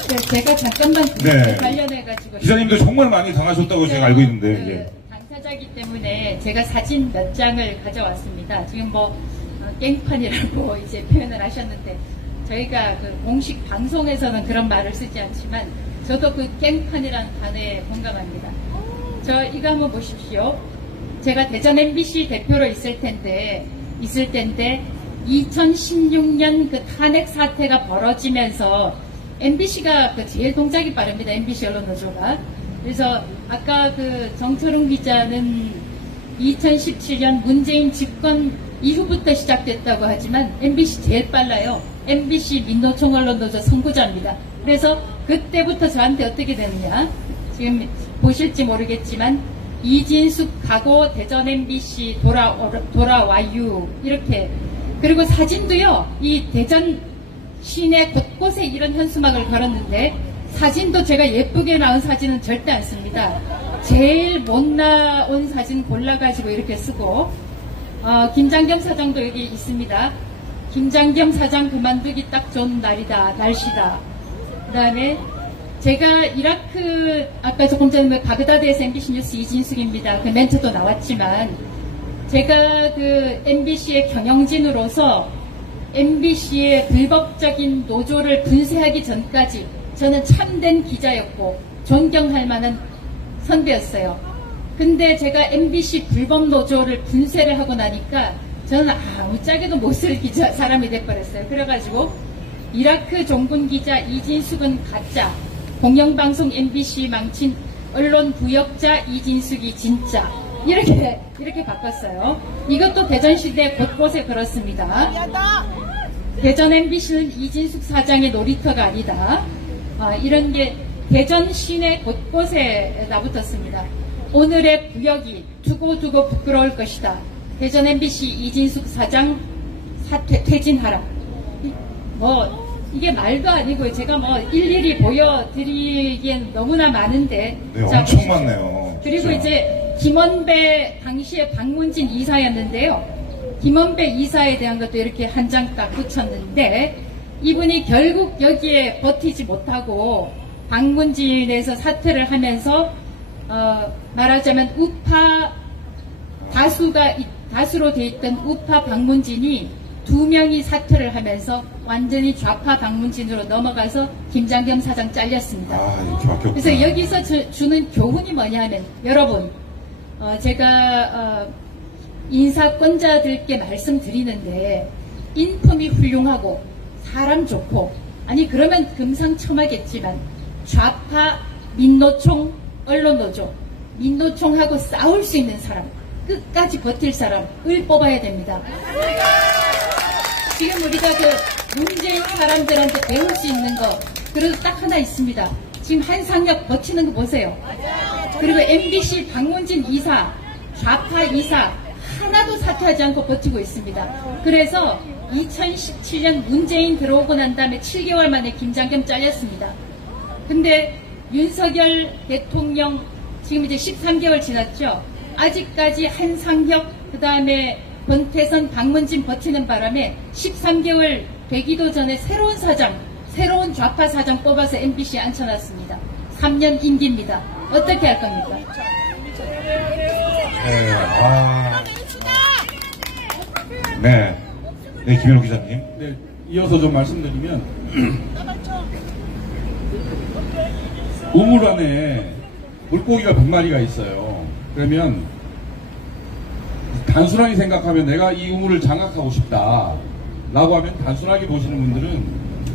네, 제가 잠깐만 네. 관련해가지고. 기자님도 정말 많이 당하셨다고 제가 알고 있는데. 당사자이기 때문에 제가 사진 몇 장을 가져왔습니다. 지금 깽판이라고 이제 표현을 하셨는데 저희가 그 공식 방송에서는 그런 말을 쓰지 않지만 저도 그 깽판이라는 단어에 공감합니다. 저 이거 한번 보십시오. 제가 대전 MBC 대표로 있을 텐데 2016년 그 탄핵 사태가 벌어지면서 MBC가 그 제일 동작이 빠릅니다. MBC 언론노조가. 그래서 아까 그 정철웅 기자는 2017년 문재인 집권 이후부터 시작됐다고 하지만 MBC 제일 빨라요. MBC 민노총 언론노조 선구자입니다. 그래서 그때부터 저한테 어떻게 되느냐. 지금 보실지 모르겠지만 이진숙 가고 대전 MBC 돌아와유 이렇게. 그리고 사진도요. 이 대전 시내 곳곳에 이런 현수막을 걸었는데 사진도 제가 예쁘게 나온 사진은 절대 안 씁니다. 제일 못 나온 사진 골라가지고 이렇게 쓰고 김장겸 사장도 여기 있습니다. 김장겸 사장 그만두기 딱 좋은 날씨다. 그 다음에 제가 이라크 아까 조금 전에 바그다드에서 MBC 뉴스 이진숙입니다. 그 멘트도 나왔지만 제가 그 MBC의 경영진으로서 MBC의 불법적인 노조를 분쇄하기 전까지 저는 참된 기자였고 존경할 만한 선배였어요. 근데 제가 MBC 불법 노조를 분쇄를 하고 나니까 저는 아무짝에도 못 쓸 사람이 돼버렸어요. 그래가지고 이라크 종군 기자 이진숙은 가짜, 공영방송 MBC 망친 언론 부역자 이진숙이 진짜, 이렇게 바꿨어요. 이것도 대전시대 곳곳에 그렇습니다. 대전 MBC는 이진숙 사장의 놀이터가 아니다. 이런 게 대전 시내 곳곳에 나붙었습니다. 오늘의 부역이 두고두고 부끄러울 것이다. 대전 MBC 이진숙 사장 퇴진하라. 이게 말도 아니고 제가 일일이 보여드리기엔 너무나 많은데. 네, 엄청 많네요. 그리고 진짜. 이제 김원배 당시에 박문진 이사였는데요. 김원배 이사에 대한 것도 이렇게 한 장 딱 붙였는데 이분이 결국 여기에 버티지 못하고 박문진에서 사퇴를 하면서 말하자면 우파 다수로 돼 있던 우파 박문진이 2명이 사퇴를 하면서 완전히 좌파 박문진으로 넘어가서 김장겸 사장 잘렸습니다. 이렇게 바뀌었구나. 그래서 여기서 주는 교훈이 뭐냐면 여러분 제가 인사권자들께 말씀드리는데 인품이 훌륭하고 사람 좋고 그러면 금상첨화겠지만 좌파 민노총 언론노조 민노총하고 싸울 수 있는 사람 끝까지 버틸 사람을 뽑아야 됩니다. 지금 우리가 그 문재인 사람들한테 배울 수 있는 거 그래도 딱 하나 있습니다. 지금 한상혁 버티는 거 보세요. 그리고 MBC 박문진 이사 좌파 이사 하나도 사퇴하지 않고 버티고 있습니다. 그래서 2017년 문재인 들어오고 난 다음에 7개월 만에 김장겸 잘렸습니다. 근데 윤석열 대통령 지금 이제 13개월 지났죠. 아직까지 한상혁 그 다음에 권태선 박문진 버티는 바람에 13개월 되기도 전에 새로운 좌파 사장 뽑아서 MBC에 앉혀놨습니다. 3년 임기입니다. 어떻게 할 겁니까? 네, 김현욱 기자님. 네, 이어서 좀 말씀드리면 우물 안에 물고기가 100마리가 있어요. 그러면 단순하게 생각하면 내가 이 우물을 장악하고 싶다 라고 하면 단순하게 보시는 분들은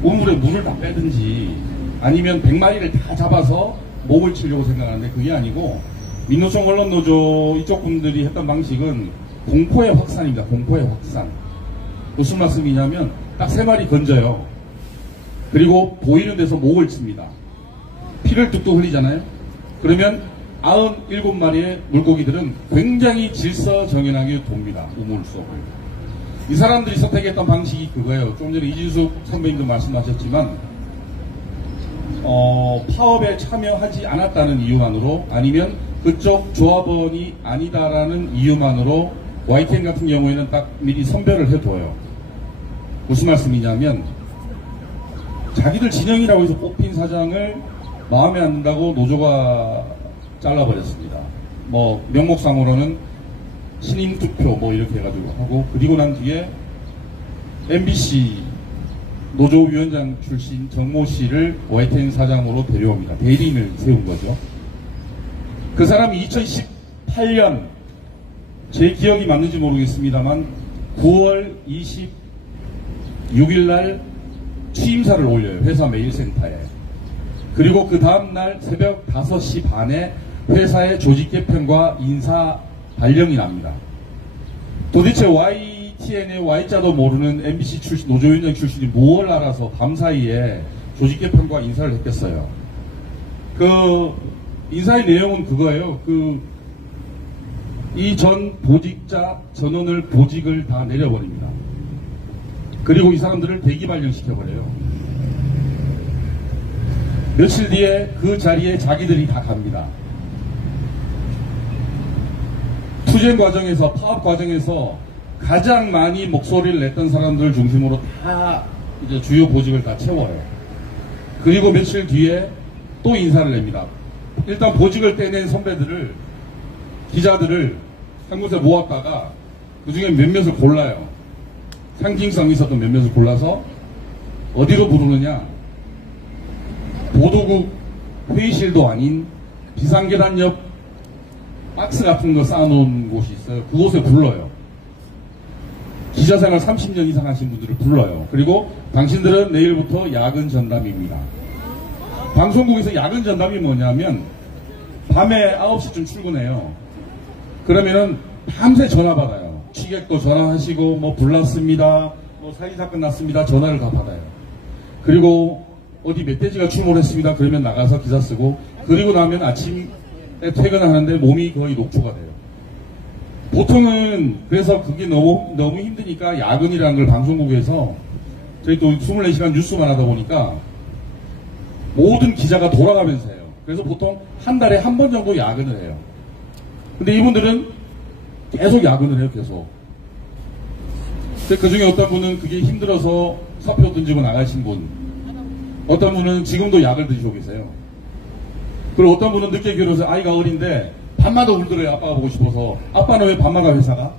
우물에 물을 다 빼든지 아니면 100마리를 다 잡아서 목을 치려고 생각하는데 그게 아니고 민노총 언론노조 이쪽 분들이 했던 방식은 공포의 확산입니다. 공포의 확산. 무슨 말씀이냐면 딱 3마리 건져요. 그리고 보이는 데서 목을 칩니다. 피를 뚝뚝 흘리잖아요. 그러면 97마리의 물고기들은 굉장히 질서정연하게 돕니다. 우물 속을. 이 사람들이 선택했던 방식이 그거예요. 좀 전에 이진숙 선배님도 말씀하셨지만 파업에 참여하지 않았다는 이유만으로 아니면 그쪽 조합원이 아니다라는 이유만으로 YTN 같은 경우에는 딱 미리 선별을 해둬요. 무슨 말씀이냐면 자기들 진영이라고 해서 뽑힌 사장을 마음에 안 든다고 노조가 잘라버렸습니다. 명목상으로는 신임 투표 이렇게 해가지고 하고 그리고 난 뒤에 MBC 노조위원장 출신 정모 씨를 YTN 사장으로 데려옵니다. 대리인을 세운 거죠. 그 사람이 2018년 제 기억이 맞는지 모르겠습니다만 9월 26일 날 취임사를 올려요. 회사 메일센터에. 그리고 그 다음날 새벽 5시 반에 회사의 조직 개편과 인사 발령이 납니다. 도대체 YTN의 Y자도 모르는 MBC 출신, 노조위원장 출신이 뭘 알아서 밤사이에 조직 개편과 인사를 했겠어요. 그 인사의 내용은 그거예요. 이 전 보직자 전원을 보직을 다 내려버립니다. 그리고 이 사람들을 대기 발령시켜버려요. 며칠 뒤에 그 자리에 자기들이 다 갑니다. 투쟁 과정에서, 파업 과정에서 가장 많이 목소리를 냈던 사람들 중심으로 다 이제 주요 보직을 다 채워요. 그리고 며칠 뒤에 또 인사를 냅니다. 일단 보직을 떼낸 선배들을, 기자들을 한 곳에 모았다가 그 중에 몇몇을 골라요. 상징성이 있었던 몇몇을 골라서 어디로 부르느냐? 보도국 회의실도 아닌 비상계단 옆 박스 같은 거 쌓아놓은 곳이 있어요. 그곳에 불러요. 기자생활 30년 이상 하신 분들을 불러요. 그리고 당신들은 내일부터 야근 전담입니다. 방송국에서 야근 전담이 뭐냐면 밤에 9시쯤 출근해요. 그러면은 밤새 전화 받아요. 취객도 전화하시고 뭐 불났습니다. 뭐 사기사 끝났습니다. 전화를 다 받아요. 그리고 어디 멧돼지가 출몰했습니다. 그러면 나가서 기사 쓰고, 그리고 나면 아침에 퇴근하는데 몸이 거의 녹초가 돼요. 보통은 그래서 그게 너무 힘드니까 야근이라는 걸 방송국에서 저희 또 24시간 뉴스만 하다 보니까 모든 기자가 돌아가면서 해요. 그래서 보통 한 달에 한 번 정도 야근을 해요. 근데 이분들은 계속 야근을 해요. 계속. 그 중에 어떤 분은 그게 힘들어서 사표 던지고 나가신 분, 어떤 분은 지금도 약을 드시고 계세요. 그리고 어떤 분은 늦게 결혼해서 아이가 어린데 밤마다 울더래요. 아빠가 보고 싶어서. 아빠는 왜 밤마다 회사가?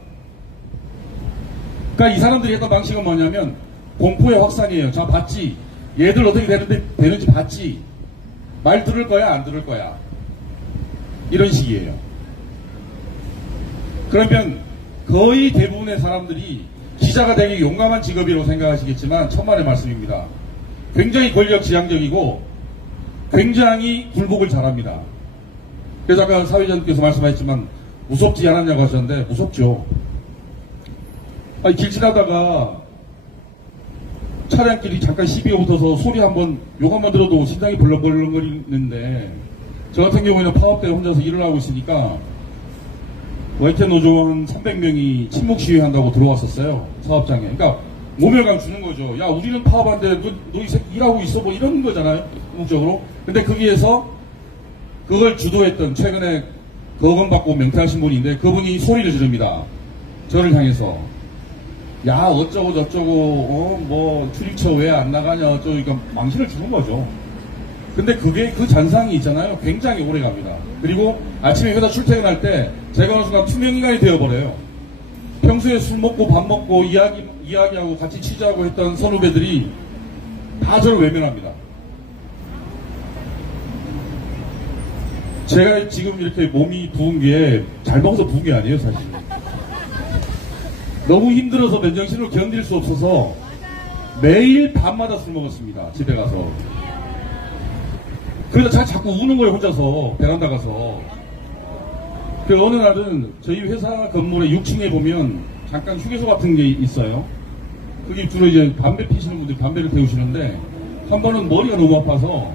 그러니까 이 사람들이 했던 방식은 뭐냐면 공포의 확산이에요. 자, 봤지? 얘들 어떻게 되는지 봤지? 말 들을 거야, 안 들을 거야? 이런 식이에요. 그러면 거의 대부분의 사람들이 기자가 되게 용감한 직업이라고 생각하시겠지만 천만의 말씀입니다. 굉장히 권력지향적이고 굉장히 굴복을 잘합니다. 그래서 아까 사회자님께서 말씀하셨지만 무섭지 않았냐고 하셨는데 무섭죠. 아니, 길 지나다가 차량끼리 잠깐 시비가 붙어서 소리 한번, 욕 한번 들어도 심장이 벌렁벌렁거리는데, 저 같은 경우에는 파업 때 혼자서 일을 하고 있으니까 YTN 노조 한 300명이 침묵 시위한다고 들어왔었어요. 사업장에. 그러니까 모멸감 주는 거죠. 야, 우리는 파업한데 너 이 새끼 일하고 있어, 뭐 이런 거잖아요. 궁극적으로. 근데 거기에서 그걸 주도했던, 최근에 거금 받고 명퇴하신 분인데 그분이 소리를 지릅니다. 저를 향해서. 야, 어쩌고 저쩌고, 뭐 출입처 왜 안 나가냐, 어쩌고. 그러니까 망신을 주는 거죠. 근데 그게, 그 잔상이 있잖아요. 굉장히 오래 갑니다. 그리고 아침에 회사 출퇴근할 때 제가 어느 순간 투명인간이 되어버려요. 평소에 술 먹고 밥 먹고 이야기하고 같이 취재하고 했던 선후배들이 다 저를 외면합니다. 제가 지금 이렇게 몸이 부은 게 잘 먹어서 부은 게 아니에요, 사실. 너무 힘들어서 맨정신으로 견딜 수 없어서 매일 밤마다 술 먹었습니다. 집에 가서. 그래서 자꾸 우는 거예요, 혼자서. 베란다 가서. 그 어느 날은 저희 회사 건물에 6층에 보면 잠깐 휴게소 같은 게 있어요. 그게 주로 이제 담배 피시는 분들이 담배를 태우시는데, 한 번은 머리가 너무 아파서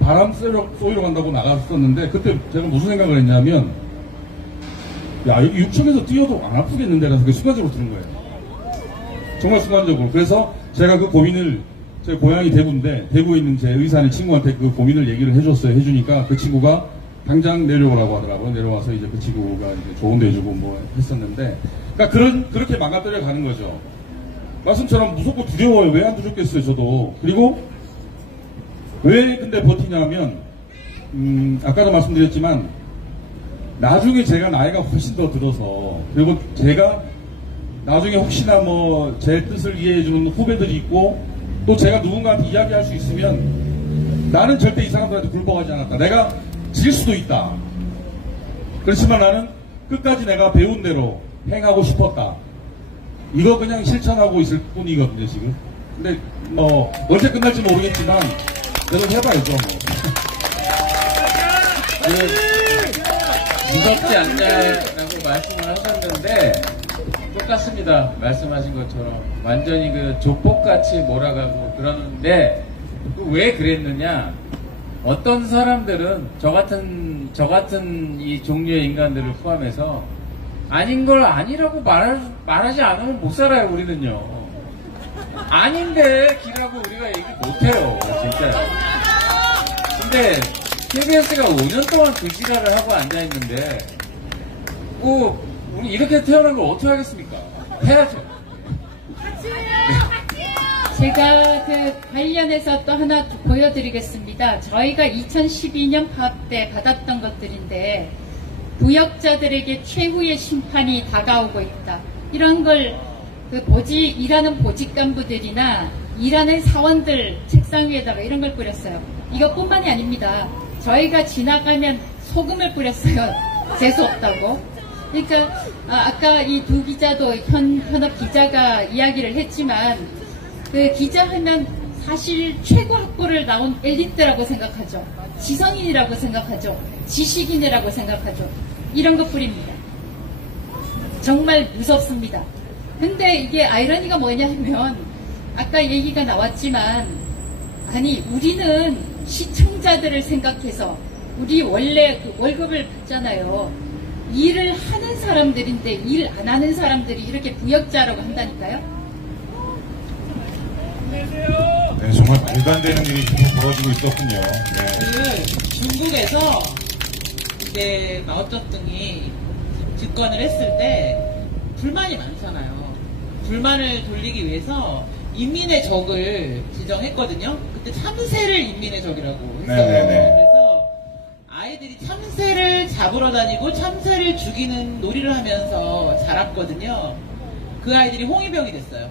바람 쏘이러 간다고 나갔었는데, 그때 제가 무슨 생각을 했냐면, 야, 여기 6층에서 뛰어도 안 아프겠는데? 라는 생각이 순간적으로 드는 거예요. 정말 순간적으로. 그래서 제가 그 고민을, 제 고향이 대구인데, 대구에 있는 제 의사의 친구한테 그 고민을 얘기를 해줬어요. 해주니까 그 친구가 당장 내려오라고 하더라고요. 내려와서 이제 그 친구가 이제 조언도 해주고 뭐 했었는데, 그러니까 그렇게 망가뜨려 가는 거죠. 말씀처럼 무섭고 두려워요. 왜 안 두렵겠어요, 저도. 그리고 왜 근데 버티냐면, 아까도 말씀드렸지만, 나중에 제가 나이가 훨씬 더 들어서, 그리고 제가 나중에 혹시나 뭐 제 뜻을 이해해주는 후배들이 있고 또 제가 누군가한테 이야기할 수 있으면 나는 절대 이 사람들한테 굴복하지 않았다. 내가 질 수도 있다. 그렇지만 나는 끝까지 내가 배운 대로 행하고 싶었다. 이거 그냥 실천하고 있을 뿐이거든요, 지금. 근데 뭐 언제 끝날지 모르겠지만 그래도 해봐야죠, 뭐. 무섭지 않냐라고 말씀을 하셨는데 똑같습니다. 말씀하신 것처럼 완전히 그 조폭같이 몰아가고 그러는데 왜 그랬느냐? 어떤 사람들은 저 같은 이 종류의 인간들을 포함해서 아닌 걸 아니라고 말하지 않으면 못 살아요. 우리는요. 아닌데 기라고 우리가 얘기 못해요. 진짜. 근데 KBS가 5년 동안 그 지랄을 하고 앉아있는데 뭐 우리 이렇게 태어난 걸 어떻게 하겠습니까? 해야죠. 제가 그 관련해서 또 하나 보여드리겠습니다. 저희가 2012년 파업 때 받았던 것들인데 부역자들에게 최후의 심판이 다가오고 있다. 이런 걸 그 일하는 보직 간부들이나 일하는 사원들 책상 위에다가 이런 걸 뿌렸어요. 이것뿐만이 아닙니다. 저희가 지나가면 소금을 뿌렸어요. 재수 없다고. 그러니까 아까 이 두 기자도 현업 기자가 이야기를 했지만 그 기자하면 사실 최고 학벌을 나온 엘리트라고 생각하죠. 지성인이라고 생각하죠. 지식인이라고 생각하죠. 이런 거 뿌립니다. 정말 무섭습니다. 근데 이게 아이러니가 뭐냐면 아까 얘기가 나왔지만 아니 우리는 시청자들을 생각해서 우리 원래 그 월급을 받잖아요. 일을 하는 사람들인데 일 안 하는 사람들이 이렇게 부역자라고 한다니까요. 네, 정말 말도 안 되는 일이 계속 벌어지고 있었군요. 네. 그 중국에서 이제 마오쩌둥이 집권을 했을 때 불만이 많잖아요. 불만을 돌리기 위해서 인민의 적을 지정했거든요. 그때 참새를 인민의 적이라고 했어요. 네네네. 그래서 아이들이 참새를 잡으러 다니고 참새를 죽이는 놀이를 하면서 자랐거든요. 그 아이들이 홍위병이 됐어요.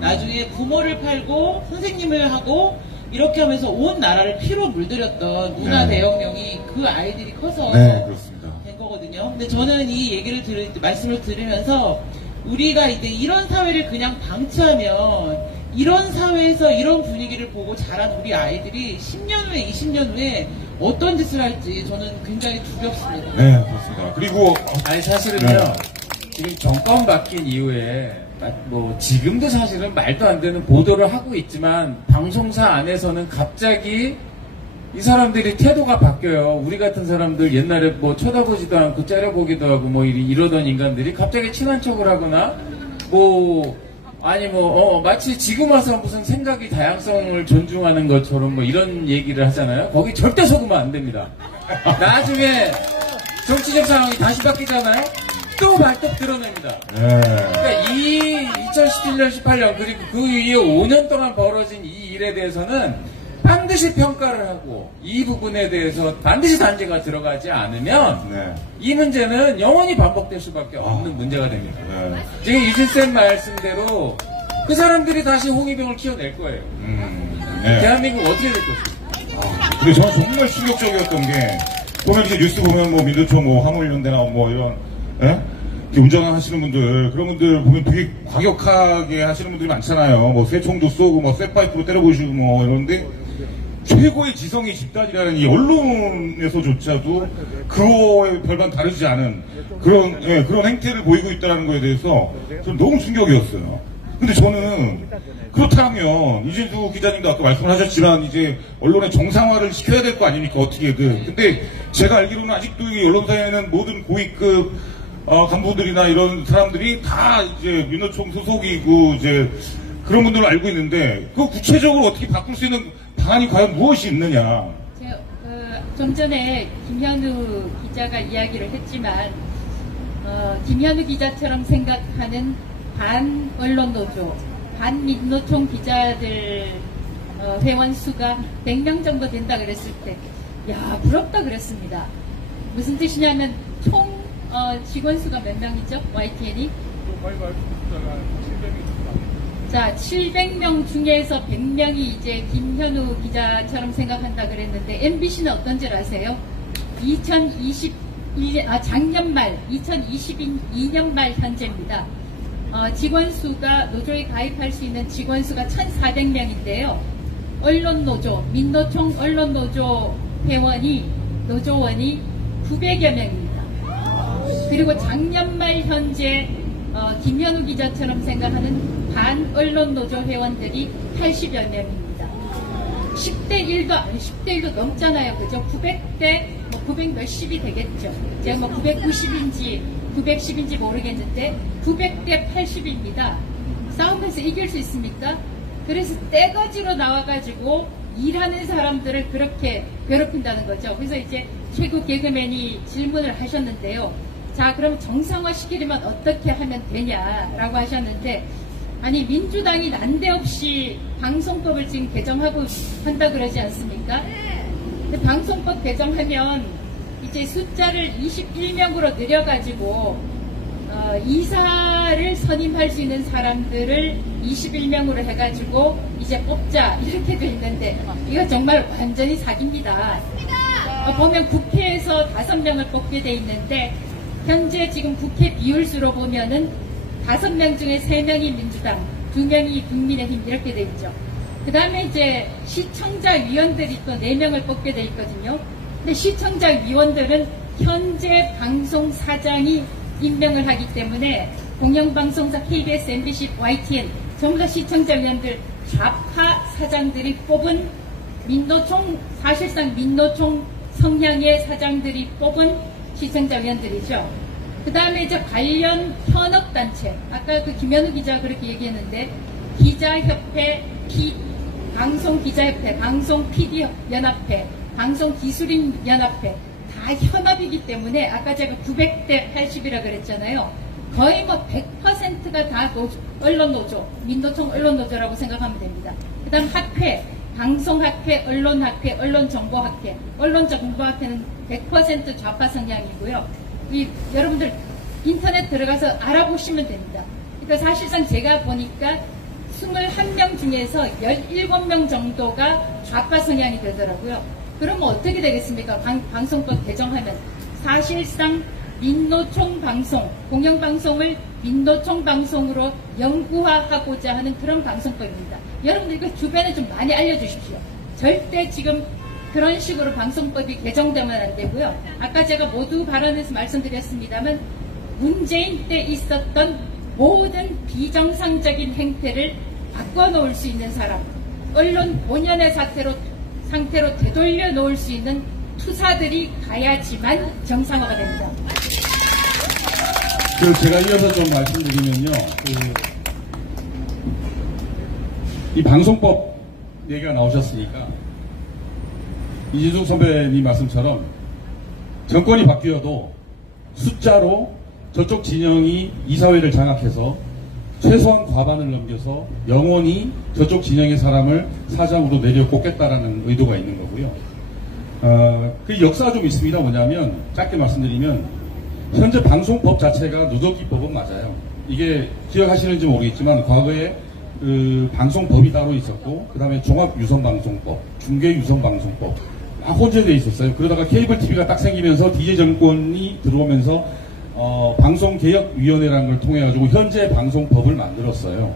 나중에 부모를 팔고 선생님을 하고 이렇게 하면서 온 나라를 피로 물들였던 문화 대혁명이 그 아이들이 커서 네, 그렇습니다. 된 거거든요. 근데 저는 이 얘기를 말씀을 들으면서 우리가 이제 이런 사회를 그냥 방치하면 이런 사회에서 이런 분위기를 보고 자란 우리 아이들이 10년 후에 20년 후에 어떤 짓을 할지 저는 굉장히 두렵습니다. 네, 그렇습니다. 그리고 아니 사실은요. 지금 정권 바뀐 이후에 뭐 지금도 사실은 말도 안 되는 보도를 하고 있지만 방송사 안에서는 갑자기 이 사람들이 태도가 바뀌어요. 우리 같은 사람들 옛날에 뭐 쳐다보지도 않고 째려보기도 하고 뭐 이러던 인간들이 갑자기 친한 척을 하거나 뭐 아니 뭐 마치 지금 와서 무슨 생각이 다양성을 존중하는 것처럼 뭐 이런 얘기를 하잖아요. 거기 절대 속으면 안 됩니다. 나중에 정치적 상황이 다시 바뀌잖아요. 또 발톱 드러냅니다. 그러니까 이 2017년, 18년 그리고 그 이후에 5년 동안 벌어진 이 일에 대해서는 반드시 평가를 하고 이 부분에 대해서 반드시 단죄가 들어가지 않으면 이 문제는 영원히 반복될 수밖에 없는 문제가 됩니다. 지금 유진쌤 말씀대로 그 사람들이 다시 홍위병을 키워낼 거예요. 대한민국 어떻게 될 것입니까? 근데 저는 정말 충격적이었던 게 보면 이제 뉴스 보면 뭐 민노총 뭐 화물연대나 뭐 이런 운전하시는 분들 그런 분들 보면 되게 과격하게 하시는 분들이 많잖아요. 뭐 쇠총도 쏘고 뭐 쇠파이프로 때려보시고 뭐 이런데 최고의 지성의 집단이라는 이 언론에서조차도 그거에 별반 다르지 않은 그런 행태를 보이고 있다는 거에 대해서 저는 너무 충격이었어요. 근데 저는 그렇다면 이진수 기자님도 아까 말씀을 하셨지만 이제 언론의 정상화를 시켜야 될 거 아닙니까 어떻게든. 근데 제가 알기로는 아직도 이 언론사에는 모든 고위급 간부들이나 이런 사람들이 다 이제 민노총 소속이고 이제 그런 분들을 알고 있는데 그 구체적으로 어떻게 바꿀 수 있는 방안이 과연 무엇이 있느냐. 제가 좀 전에 김현우 기자가 이야기를 했지만 김현우 기자처럼 생각하는 반 언론 노조, 반 민노총 기자들 회원 수가 100명 정도 된다 그랬을 때, 야 부럽다 그랬습니다. 무슨 뜻이냐면 총 직원 수가 몇 명이죠? YTN이 자, 700명 중에서 100명이 이제 김현우 기자처럼 생각한다 그랬는데 MBC는 어떤 줄 아세요? 작년 말 2022년 말 현재입니다. 직원 수가 노조에 가입할 수 있는 직원 수가 1,400명인데요. 언론노조, 민노총 언론노조 노조원이 900여 명입니다. 그리고 작년 말 현재 김현우 기자처럼 생각하는 반언론노조 회원들이 80여 명입니다. 10대 1도 아니 10대 1도 넘잖아요. 그죠? 900대 900 몇십이 되겠죠. 제가 990인지 910인지 모르겠는데 900대 80입니다. 싸우면서 이길 수 있습니까? 그래서 떼거지로 나와가지고 일하는 사람들을 그렇게 괴롭힌다는 거죠. 그래서 이제 최고 개그맨이 질문을 하셨는데요. 자, 그럼 정상화 시키려면 어떻게 하면 되냐라고 하셨는데, 아니 민주당이 난데없이 방송법을 지금 개정하고 한다 그러지 않습니까? 근데 방송법 개정하면 이제 숫자를 21명으로 늘려가지고 이사를 선임할 수 있는 사람들을 21명으로 해가지고 이제 뽑자 이렇게 돼 있는데 이거 정말 완전히 사기입니다. 보면 국회에서 5명을 뽑게 돼 있는데 현재 지금 국회 비율수로 보면은 5명 중에 3명이 민주당, 2명이 국민의힘 이렇게 돼 있죠. 그 다음에 이제 시청자 위원들이 또 4명을 뽑게 돼 있거든요. 근데 시청자 위원들은 현재 방송사장이 임명을 하기 때문에 공영방송사 KBS, MBC, YTN 전부 다 시청자위원들 좌파 사장들이 뽑은 민노총, 사실상 민노총 성향의 사장들이 뽑은 시청자위원들이죠. 그 다음에 이제 관련 현업단체, 아까 그 김현우 기자가 그렇게 얘기했는데 기자협회, 방송기자협회, 방송PD연합회, 방송기술인연합회 다 현업이기 때문에 아까 제가 900대 80이라 그랬잖아요. 거의 100%가 다 언론노조, 민노총 언론노조라고 생각하면 됩니다. 그 다음 학회, 방송학회, 언론학회, 언론정보학회, 언론정보학회는 100% 좌파 성향이고요. 여러분들 인터넷 들어가서 알아보시면 됩니다. 그러니까 사실상 제가 보니까 21명 중에서 17명 정도가 좌파 성향이 되더라고요. 그러면 어떻게 되겠습니까? 방송법 개정하면 사실상 민노총 방송, 공영방송을 민노총 방송으로 영구화하고자 하는 그런 방송법입니다. 여러분들 이거 주변에 좀 많이 알려주십시오. 절대 지금 그런 식으로 방송법이 개정되면 안 되고요. 아까 제가 모두 발언에서 말씀드렸습니다만 문재인 때 있었던 모든 비정상적인 행태를 바꿔놓을 수 있는 사람, 언론 본연의 상태로 되돌려 놓을 수 있는 투사들이 가야지만 정상화가 됩니다. 제가 이어서 좀 말씀드리면요. 이 방송법 얘기가 나오셨으니까 이진숙 선배님 말씀처럼 정권이 바뀌어도 숫자로 저쪽 진영이 이사회를 장악해서 최소한 과반을 넘겨서 영원히 저쪽 진영의 사람을 사장으로 내려 꽂겠다라는 의도가 있는 거고요. 그 역사가 좀 있습니다. 뭐냐면 짧게 말씀드리면 현재 방송법 자체가 누더기법은 맞아요. 이게 기억하시는지 모르겠지만 과거에 그 방송법이 따로 있었고 그 다음에 종합유선방송법, 중계유선방송법 막 혼재되어 있었어요. 그러다가 케이블 TV가 딱 생기면서 DJ 정권이 들어오면서 방송개혁위원회라는 걸 통해 가지고 현재 방송법을 만들었어요.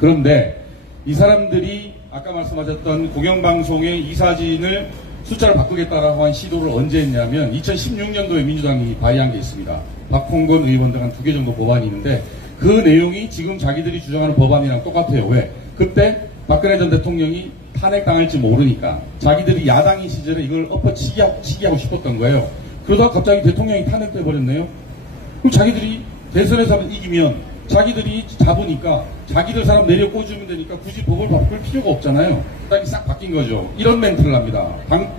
그런데 이 사람들이 아까 말씀하셨던 공영방송의 이사진을 숫자를 바꾸겠다라고 한 시도를 언제 했냐면 2016년도에 민주당이 발의한 게 있습니다. 박홍건 의원 등 한 2개 정도 법안이 있는데 그 내용이 지금 자기들이 주장하는 법안이랑 똑같아요. 왜? 그때 박근혜 전 대통령이 탄핵당할지 모르니까 자기들이 야당인 시절에 이걸 엎어치기 하고 싶었던 거예요. 그러다가 갑자기 대통령이 탄핵돼 버렸네요. 그럼 자기들이 대선에서 한번 이기면 자기들이 잡으니까 자기들 사람 내려 꽂으면 되니까 굳이 법을 바꿀 필요가 없잖아요. 딱 싹 바뀐 거죠. 이런 멘트를 합니다.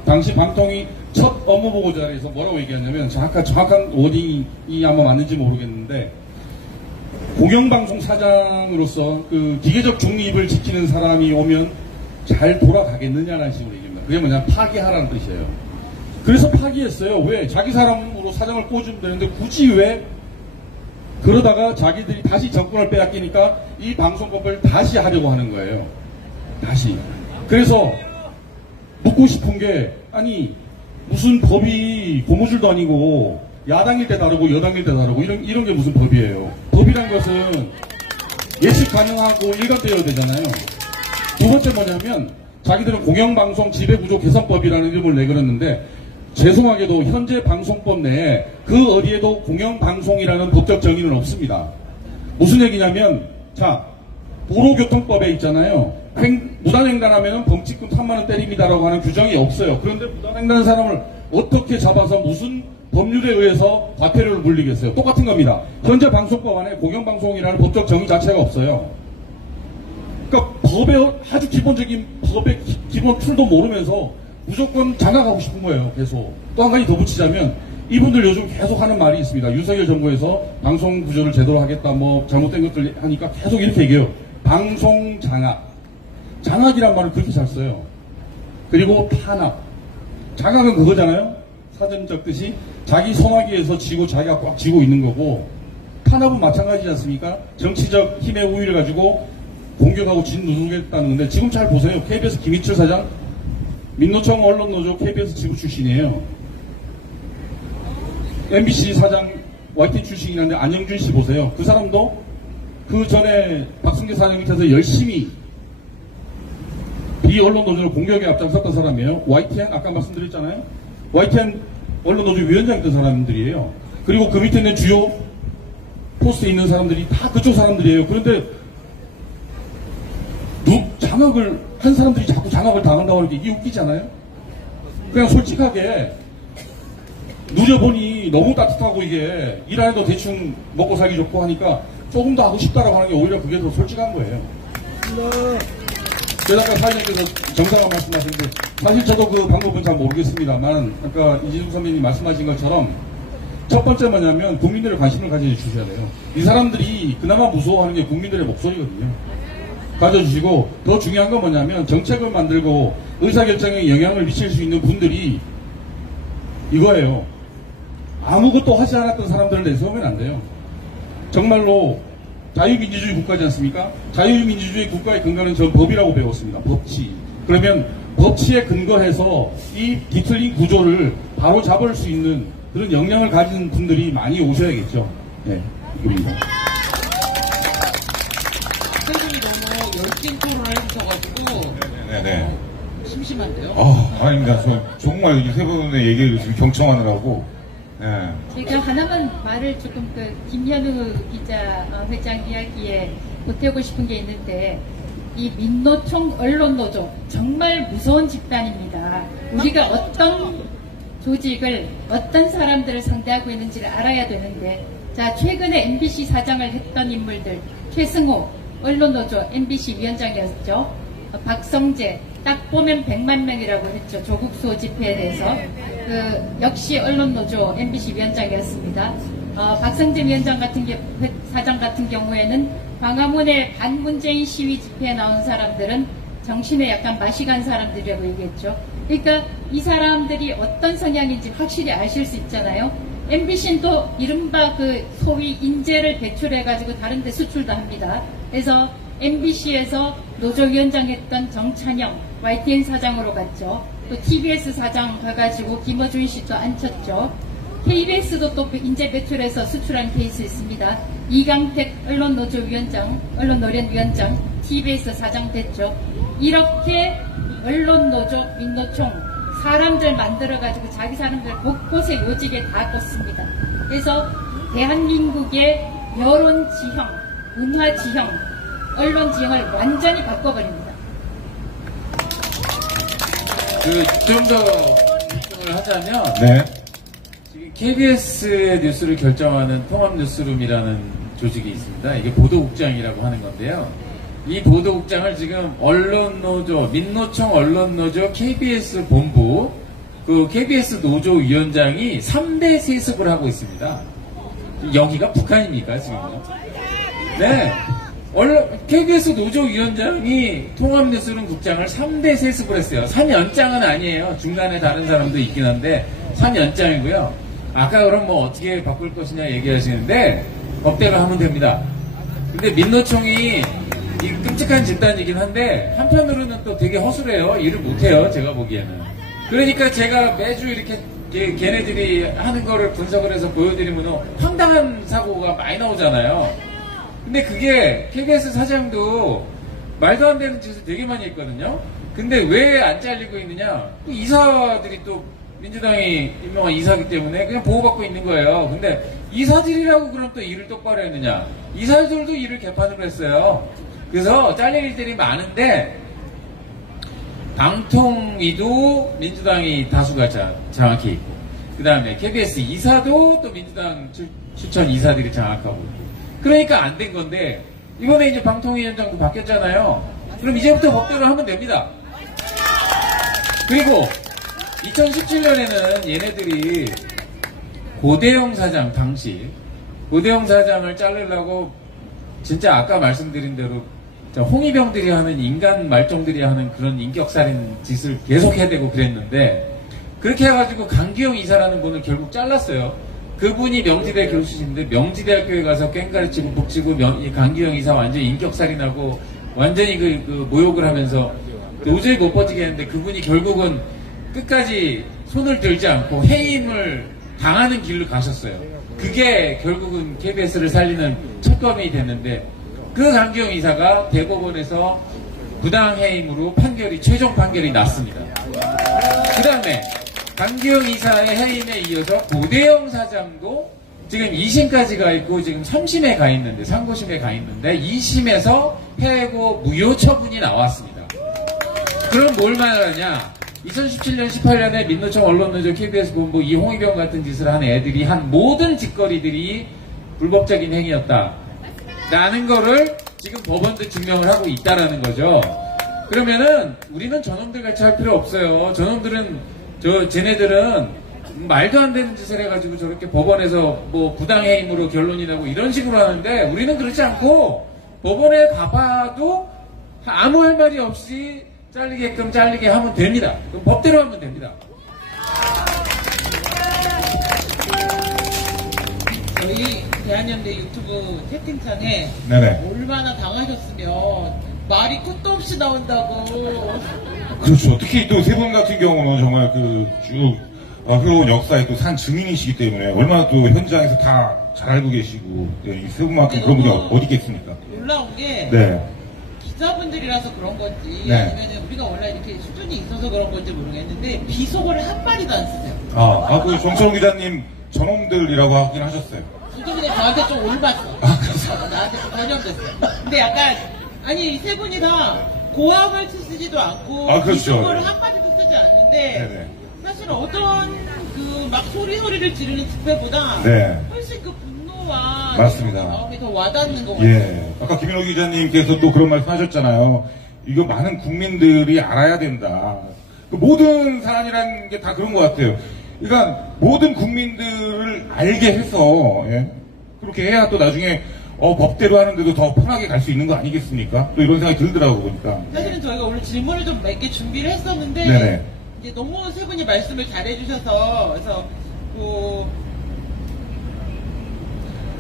당시 방통위 첫 업무보고자리에서 뭐라고 얘기했냐면 정확한 워딩이 아마 맞는지 모르겠는데 공영방송 사장으로서 그 기계적 중립을 지키는 사람이 오면 잘 돌아가겠느냐라는 식으로 얘기합니다. 그게 뭐냐 파기하라는 뜻이에요. 그래서 파기했어요. 왜? 자기 사람으로 사장을 꽂으면 되는데 굳이 왜 그러다가 자기들이 다시 정권을 빼앗기니까 이 방송법을 다시 하려고 하는 거예요. 다시. 그래서 묻고 싶은 게, 아니 무슨 법이 고무줄도 아니고 야당일 때 다르고 여당일 때 다르고 이런 게 무슨 법이에요. 법이란 것은 예측 가능하고 일관되어야 되잖아요. 두 번째 뭐냐면 자기들은 공영방송 지배구조 개선법이라는 이름을 내걸었는데, 죄송하게도 현재 방송법 내에 그 어디에도 공영방송이라는 법적 정의는 없습니다. 무슨 얘기냐면, 자, 도로교통법에 있잖아요. 무단횡단하면 범칙금 3만원 때립니다라고 하는 규정이 없어요. 그런데 무단횡단한 사람을 어떻게 잡아서 무슨 법률에 의해서 과태료를 물리겠어요? 똑같은 겁니다. 현재 방송법 안에 공영방송이라는 법적 정의 자체가 없어요. 그러니까 법의 아주 기본적인 법의 기본 툴도 모르면서 무조건 장악하고 싶은 거예요. 계속. 또 한 가지 더 붙이자면, 이분들 요즘 계속 하는 말이 있습니다. 윤석열 정부에서 방송 구조를 제대로 하겠다, 뭐 잘못된 것들 하니까 계속 이렇게 얘기해요. 방송 장악. 장악이란 말을 그렇게 잘 써요. 그리고 탄압. 장악은 그거잖아요. 사전 적듯이 자기 손아귀에서 쥐고 자기가 꽉 쥐고 있는 거고, 탄압은 마찬가지지 않습니까? 정치적 힘의 우위를 가지고 공격하고 짓누르겠다는 건데, 지금 잘 보세요. KBS 김희철 사장, 민노총 언론노조 KBS 지부 출신이에요. MBC 사장 YT 출신이긴 한데 안영준 씨 보세요. 그 사람도 그 전에 박승재 사장 밑에서 열심히 비언론노조를 공격에 앞장섰던 사람이에요. YTN 아까 말씀드렸잖아요. YTN 언론노조 위원장이었던 사람들이에요. 그리고 그 밑에 있는 주요 포스트에 있는 사람들이 다 그쪽 사람들이에요. 그런데 장악을 한 사람들이 자꾸 장악을 당한다고 하는 게 이게 웃기잖아요. 그냥 솔직하게 누려보니 너무 따뜻하고 이게 일 안 해도 대충 먹고 살기 좋고 하니까 조금 더 하고 싶다라고 하는 게 오히려 그게 더 솔직한 거예요. 제가 아까 사장님께서 정상화 말씀하셨는데, 사실 저도 그 방법은 잘 모르겠습니다만, 아까 이진숙 선배님 말씀하신 것처럼 첫 번째 뭐냐면 국민들의 관심을 가져주셔야 돼요. 이 사람들이 그나마 무서워하는 게 국민들의 목소리거든요. 가져주시고, 더 중요한 건 뭐냐면 정책을 만들고 의사결정에 영향을 미칠 수 있는 분들이 이거예요. 아무것도 하지 않았던 사람들을 내세우면 안 돼요. 정말로 자유민주주의 국가지 않습니까? 자유민주주의 국가의 근거는 전 법이라고 배웠습니다. 법치. 그러면 법치에 근거해서 이 뒤틀린 구조를 바로 잡을 수 있는 그런 역량을 가진 분들이 많이 오셔야겠죠. 네, 이겁니다. 선생님이 너무 열띤 토론을 해주셔가지고 네네. 심심한데요? 아닙니다. 정말 이 세 분의 얘기를 지금 경청하느라고. 네. 제가 하나만 말을 조금 김현우 기자 회장 이야기에 보태고 싶은 게 있는데, 이 민노총 언론노조 정말 무서운 집단입니다. 우리가 어떤 조직을 어떤 사람들을 상대하고 있는지를 알아야 되는데, 자, 최근에 MBC 사장을 했던 인물들, 최승호 언론노조 MBC 위원장이었죠. 박성재 딱 보면 100만 명이라고 했죠. 조국 수호 집회에 대해서. 역시 언론노조 MBC 위원장이었습니다. 박성재 위원장 사장 같은 경우에는 광화문의 반문재인 시위 집회에 나온 사람들은 정신에 약간 맛이 간 사람들이라고 얘기했죠. 그러니까 이 사람들이 어떤 성향인지 확실히 아실 수 있잖아요. MBC는 또 이른바 그 소위 인재를 배출해가지고 다른 데 수출도 합니다. 그래서 MBC에서 노조위원장 했던 정찬영 YTN 사장으로 갔죠. 또 TBS 사장 가가지고 김어준 씨도 앉혔죠. KBS도 또 인재 배출해서 수출한 케이스 있습니다. 이강택 언론노조위원장, 언론노련위원장, TBS 사장 됐죠. 이렇게 언론노조, 민노총 사람들 만들어가지고 자기 사람들 곳곳에 요직에 다 꽂습니다. 그래서 대한민국의 여론 지형, 문화 지형, 언론 지형을 완전히 바꿔버립니다. 좀 더 말씀을 하자면, 네. 지금 KBS의 뉴스를 결정하는 통합뉴스룸이라는 조직이 있습니다. 이게 보도국장이라고 하는 건데요. 이 보도국장을 지금 언론노조, 민노총 언론노조 KBS 본부, 그 KBS 노조위원장이 3대 세습을 하고 있습니다. 여기가 북한입니까, 지금요? 네. KBS 노조위원장이 통합뉴스룸 국장을 3대 세습을 했어요. 3연장은 아니에요. 중간에 다른 사람도 있긴 한데 3연장이고요. 아까 그럼 뭐 어떻게 바꿀 것이냐 얘기하시는데, 법대로 하면 됩니다. 근데 민노총이 이 끔찍한 집단이긴 한데 한편으로는 또 되게 허술해요. 일을 못해요. 제가 보기에는. 그러니까 제가 매주 이렇게 걔네들이 하는 거를 분석을 해서 보여드리면 황당한 사고가 많이 나오잖아요. 근데 그게 KBS 사장도 말도 안 되는 짓을 되게 많이 했거든요. 근데 왜 안 잘리고 있느냐? 또 이사들이 또 민주당이 임명한 이사기 때문에 그냥 보호받고 있는 거예요. 근데 이사들이라고 그럼 또 일을 똑바로 했느냐? 이사들도 일을 개판으로 했어요. 그래서 잘릴 일들이 많은데 방통위도 민주당이 다수가 장악해 있고 그 다음에 KBS 이사도 또 민주당 추천 이사들이 장악하고 있고 그러니까 안 된 건데 이번에 이제 방통위원장도 바뀌었잖아요. 그럼 이제부터 법대로 하면 됩니다. 그리고 2017년에는 얘네들이 고대영 사장 당시 고대영 사장을 자르려고 진짜 아까 말씀드린 대로 홍위병들이 하는 인간 말종들이 하는 그런 인격살인 짓을 계속 해대고 그랬는데 그렇게 해가지고 강기영 이사라는 분을 결국 잘랐어요. 그분이 명지대 교수신데 명지대학교에 가서 깽가르치고 북치고 강기영 이사 완전히 인격살인하고 완전히 그 모욕을 하면서 도저히 못 버티겠는데 그분이 결국은 끝까지 손을 들지 않고 해임을 당하는 길로 가셨어요. 그게 결국은 KBS를 살리는 첫걸음이 됐는데 그 강기영 이사가 대법원에서 부당해임으로 최종 판결이 났습니다. 그 다음에 강기영 이사의 해임에 이어서 고대영 사장도 지금 2심까지 가 있고 지금 3심에 가 있는데 상고심에 가 있는데 2심에서 해고 무효 처분이 나왔습니다. 그럼 뭘 말하냐? 2017년 18년에 민노총 언론노조 KBS 본부 이 홍위병 같은 짓을 한 애들이 한 모든 짓거리들이 불법적인 행위였다 라는 거를 지금 법원도 증명을 하고 있다라는 거죠. 그러면은 우리는 저놈들 같이 할 필요 없어요. 쟤네들은 말도 안 되는 짓을 해가지고 저렇게 법원에서 뭐 부당해임으로 결론이 나고 이런 식으로 하는데 우리는 그렇지 않고 법원에 가봐도 아무 할 말이 없이 잘리게끔 잘리게 하면 됩니다. 그럼 법대로 하면 됩니다. 저희 대한연대 유튜브 채팅창에 네네. 얼마나 당하셨으면 말이 끝도 없이 나온다고. 그렇죠. 특히 또 세 분 같은 경우는 정말 흐르는 역사의 또 산 증인이시기 때문에 얼마나 또 현장에서 다 잘 알고 계시고 이 세 분만큼 그런 분이 어디 있겠습니까? 놀라운 게 네. 기자분들이라서 그런 건지 네. 아니면 우리가 원래 이렇게 수준이 있어서 그런 건지 모르겠는데 비속어를 한 마디도 안 쓰세요. 그 정철웅 기자님 저놈들이라고 하긴 하셨어요. 근데 저한테 좀 올봤어. 나한테 좀 변형됐어요. 근데 약간 이 세 분이 다 고함을 쓰지도 않고 그렇죠. 비속어를 한 마디도 쓰지 않는데 네네. 사실 어떤 막 소리를 지르는 집회보다 네. 훨씬 그 분노와 맞습니다. 마음이 더 와닿는 것 같아요. 예. 아까 김인호 기자님께서 또 그런 말씀 하셨잖아요. 이거 많은 국민들이 알아야 된다. 그 모든 사안이라는 게 다 그런 것 같아요. 그러니까 모든 국민들을 알게 해서 그렇게 해야 또 나중에 법대로 하는데도 더 편하게 갈 수 있는 거 아니겠습니까? 또 이런 생각이 들더라고요, 보니까. 사실은 저희가 오늘 질문을 좀 몇 개 준비를 했었는데 네네. 이제 너무 세 분이 말씀을 잘해주셔서 그래서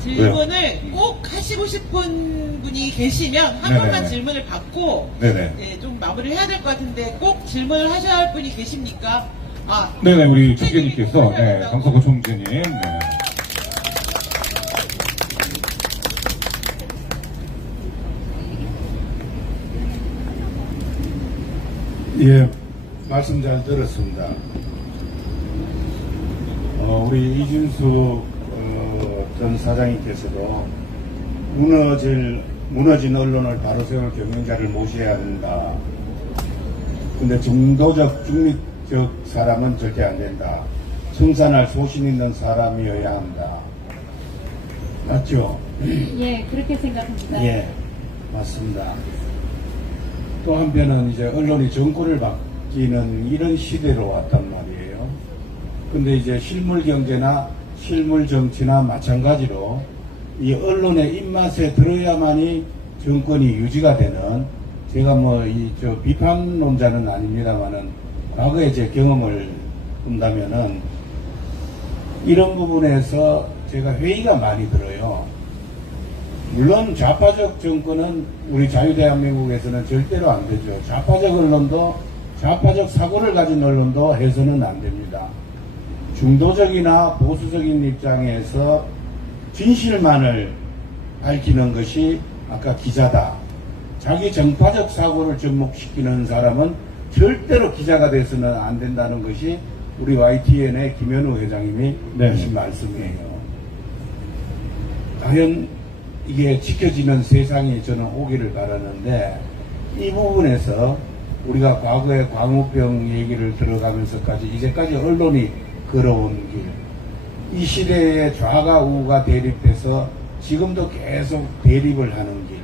질문을 꼭 하시고 싶은 분이 계시면 한 네네네. 번만 질문을 받고 네네. 좀 마무리를 해야 될 것 같은데 꼭 질문을 하셔야 할 분이 계십니까? 네네, 우리 총재님께서, 강석호 총재님. 네. 예, 말씀 잘 들었습니다. 우리 이준수 전 사장님께서도 무너진 언론을 바로 세울 경영자를 모셔야 한다. 근데 중도적, 중립적 사람은 절대 안 된다. 청산할 소신 있는 사람이어야 한다. 맞죠? 예, 그렇게 생각합니다. 예, 맞습니다. 또 한편은 이제 언론이 정권을 바뀌는 이런 시대로 왔단 말이에요. 근데 이제 실물 경제나 실물 정치나 마찬가지로 이 언론의 입맛에 들어야만이 정권이 유지가 되는, 제가 비판론자는 아닙니다만은 과거에 제 경험을 본다면은 이런 부분에서 제가 회의가 많이 들어요. 물론 좌파적 정권은 우리 자유대한민국에서는 절대로 안 되죠. 좌파적 언론도, 좌파적 사고를 가진 언론도 해서는 안 됩니다. 중도적이나 보수적인 입장에서 진실만을 밝히는 것이 아까 기자다. 자기 정파적 사고를 접목시키는 사람은 절대로 기자가 돼서는 안 된다는 것이 우리 YTN의 김현우 회장님이 하신 말씀이에요. 과연 이게 지켜지는 세상이 저는 오기를 바라는데, 이 부분에서 우리가 과거에 광우병 얘기를 들어가면서까지 이제까지 언론이 걸어온 길, 이 시대에 좌가 우가 대립해서 지금도 계속 대립을 하는 길,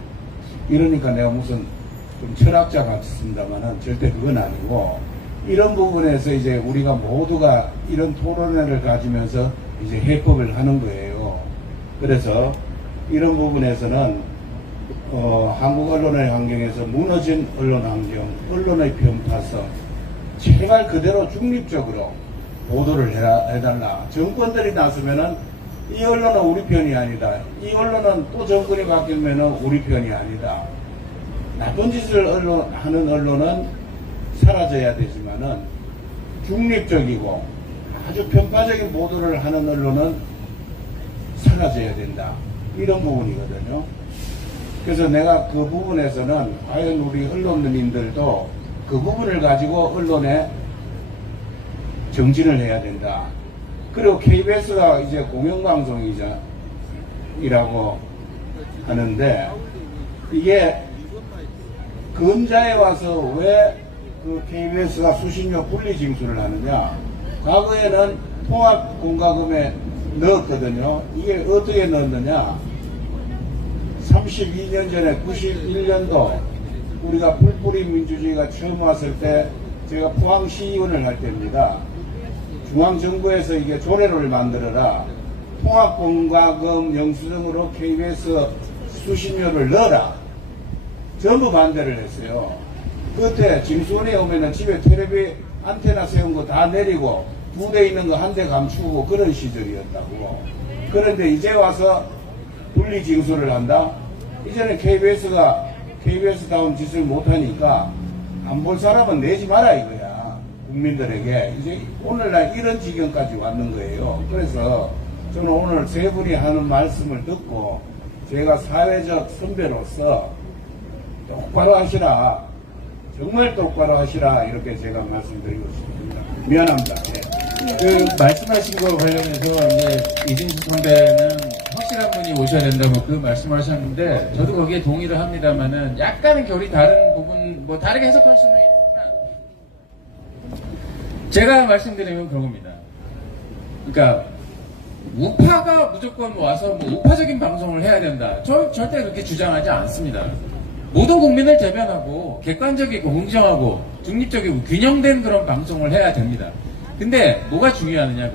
이러니까 내가 무슨 좀 철학자 같습니다만은 절대 그건 아니고, 이런 부분에서 이제 우리가 모두가 이런 토론회를 가지면서 이제 해법을 하는 거예요. 그래서 이런 부분에서는 한국 언론의 환경에서 무너진 언론 환경, 언론의 편파성, 제발 그대로 중립적으로 보도를 해달라. 정권들이 나서면은 이 언론은 우리 편이 아니다. 이 언론은 또 정권이 바뀌면은 우리 편이 아니다. 나쁜 짓을 하는 언론은 사라져야 되지만은 중립적이고 아주 편파적인 보도를 하는 언론은 사라져야 된다. 이런 부분이거든요. 그래서 내가 그 부분에서는 과연 우리 언론인들도 그 부분을 가지고 언론에 정진을 해야 된다. 그리고 KBS가 이제 공영방송이라고 하는데, 이게 검자에 와서 왜 그 KBS가 수신료 분리 징수를 하느냐. 과거에는 통합공과금에 넣었거든요. 이게 어떻게 넣었느냐. 32년 전에 91년도 우리가 풀뿌리 민주주의가 처음 왔을 때 제가 포항시의원을 할 때입니다. 중앙정부에서 이게 조례를 만들어라. 통합공과금 영수증으로 KBS 수신료를 넣어라. 전부 반대를 했어요. 그때 징수원에 오면은 집에 텔레비 안테나 세운 거 다 내리고 2대 있는 거 1대 감추고 그런 시절이었다고. 그런데 이제 와서 분리 징수를 한다? 이제는 KBS가 KBS다운 짓을 못하니까 안 볼 사람은 내지 마라 이거야. 국민들에게. 이제 오늘날 이런 지경까지 왔는 거예요. 그래서 저는 오늘 세 분이 하는 말씀을 듣고 제가 사회적 선배로서 똑바로 하시라. 정말 똑바로 하시라. 이렇게 제가 말씀드리고 싶습니다. 미안합니다. 네. 그 말씀하신 거 관련해서 이제 이진수 선배는 확실한 분이 오셔야 된다고 그 말씀을 하셨는데, 저도 거기에 동의를 합니다만은 약간은 결이 다른 부분, 뭐 다르게 해석할 수는 있지만, 제가 말씀드리면 그런 겁니다. 그러니까 우파가 무조건 와서 뭐 우파적인 방송을 해야 된다. 절대 그렇게 주장하지 않습니다. 모든 국민을 대변하고 객관적이고 공정하고 중립적이고 균형된 그런 방송을 해야 됩니다. 근데 뭐가 중요하느냐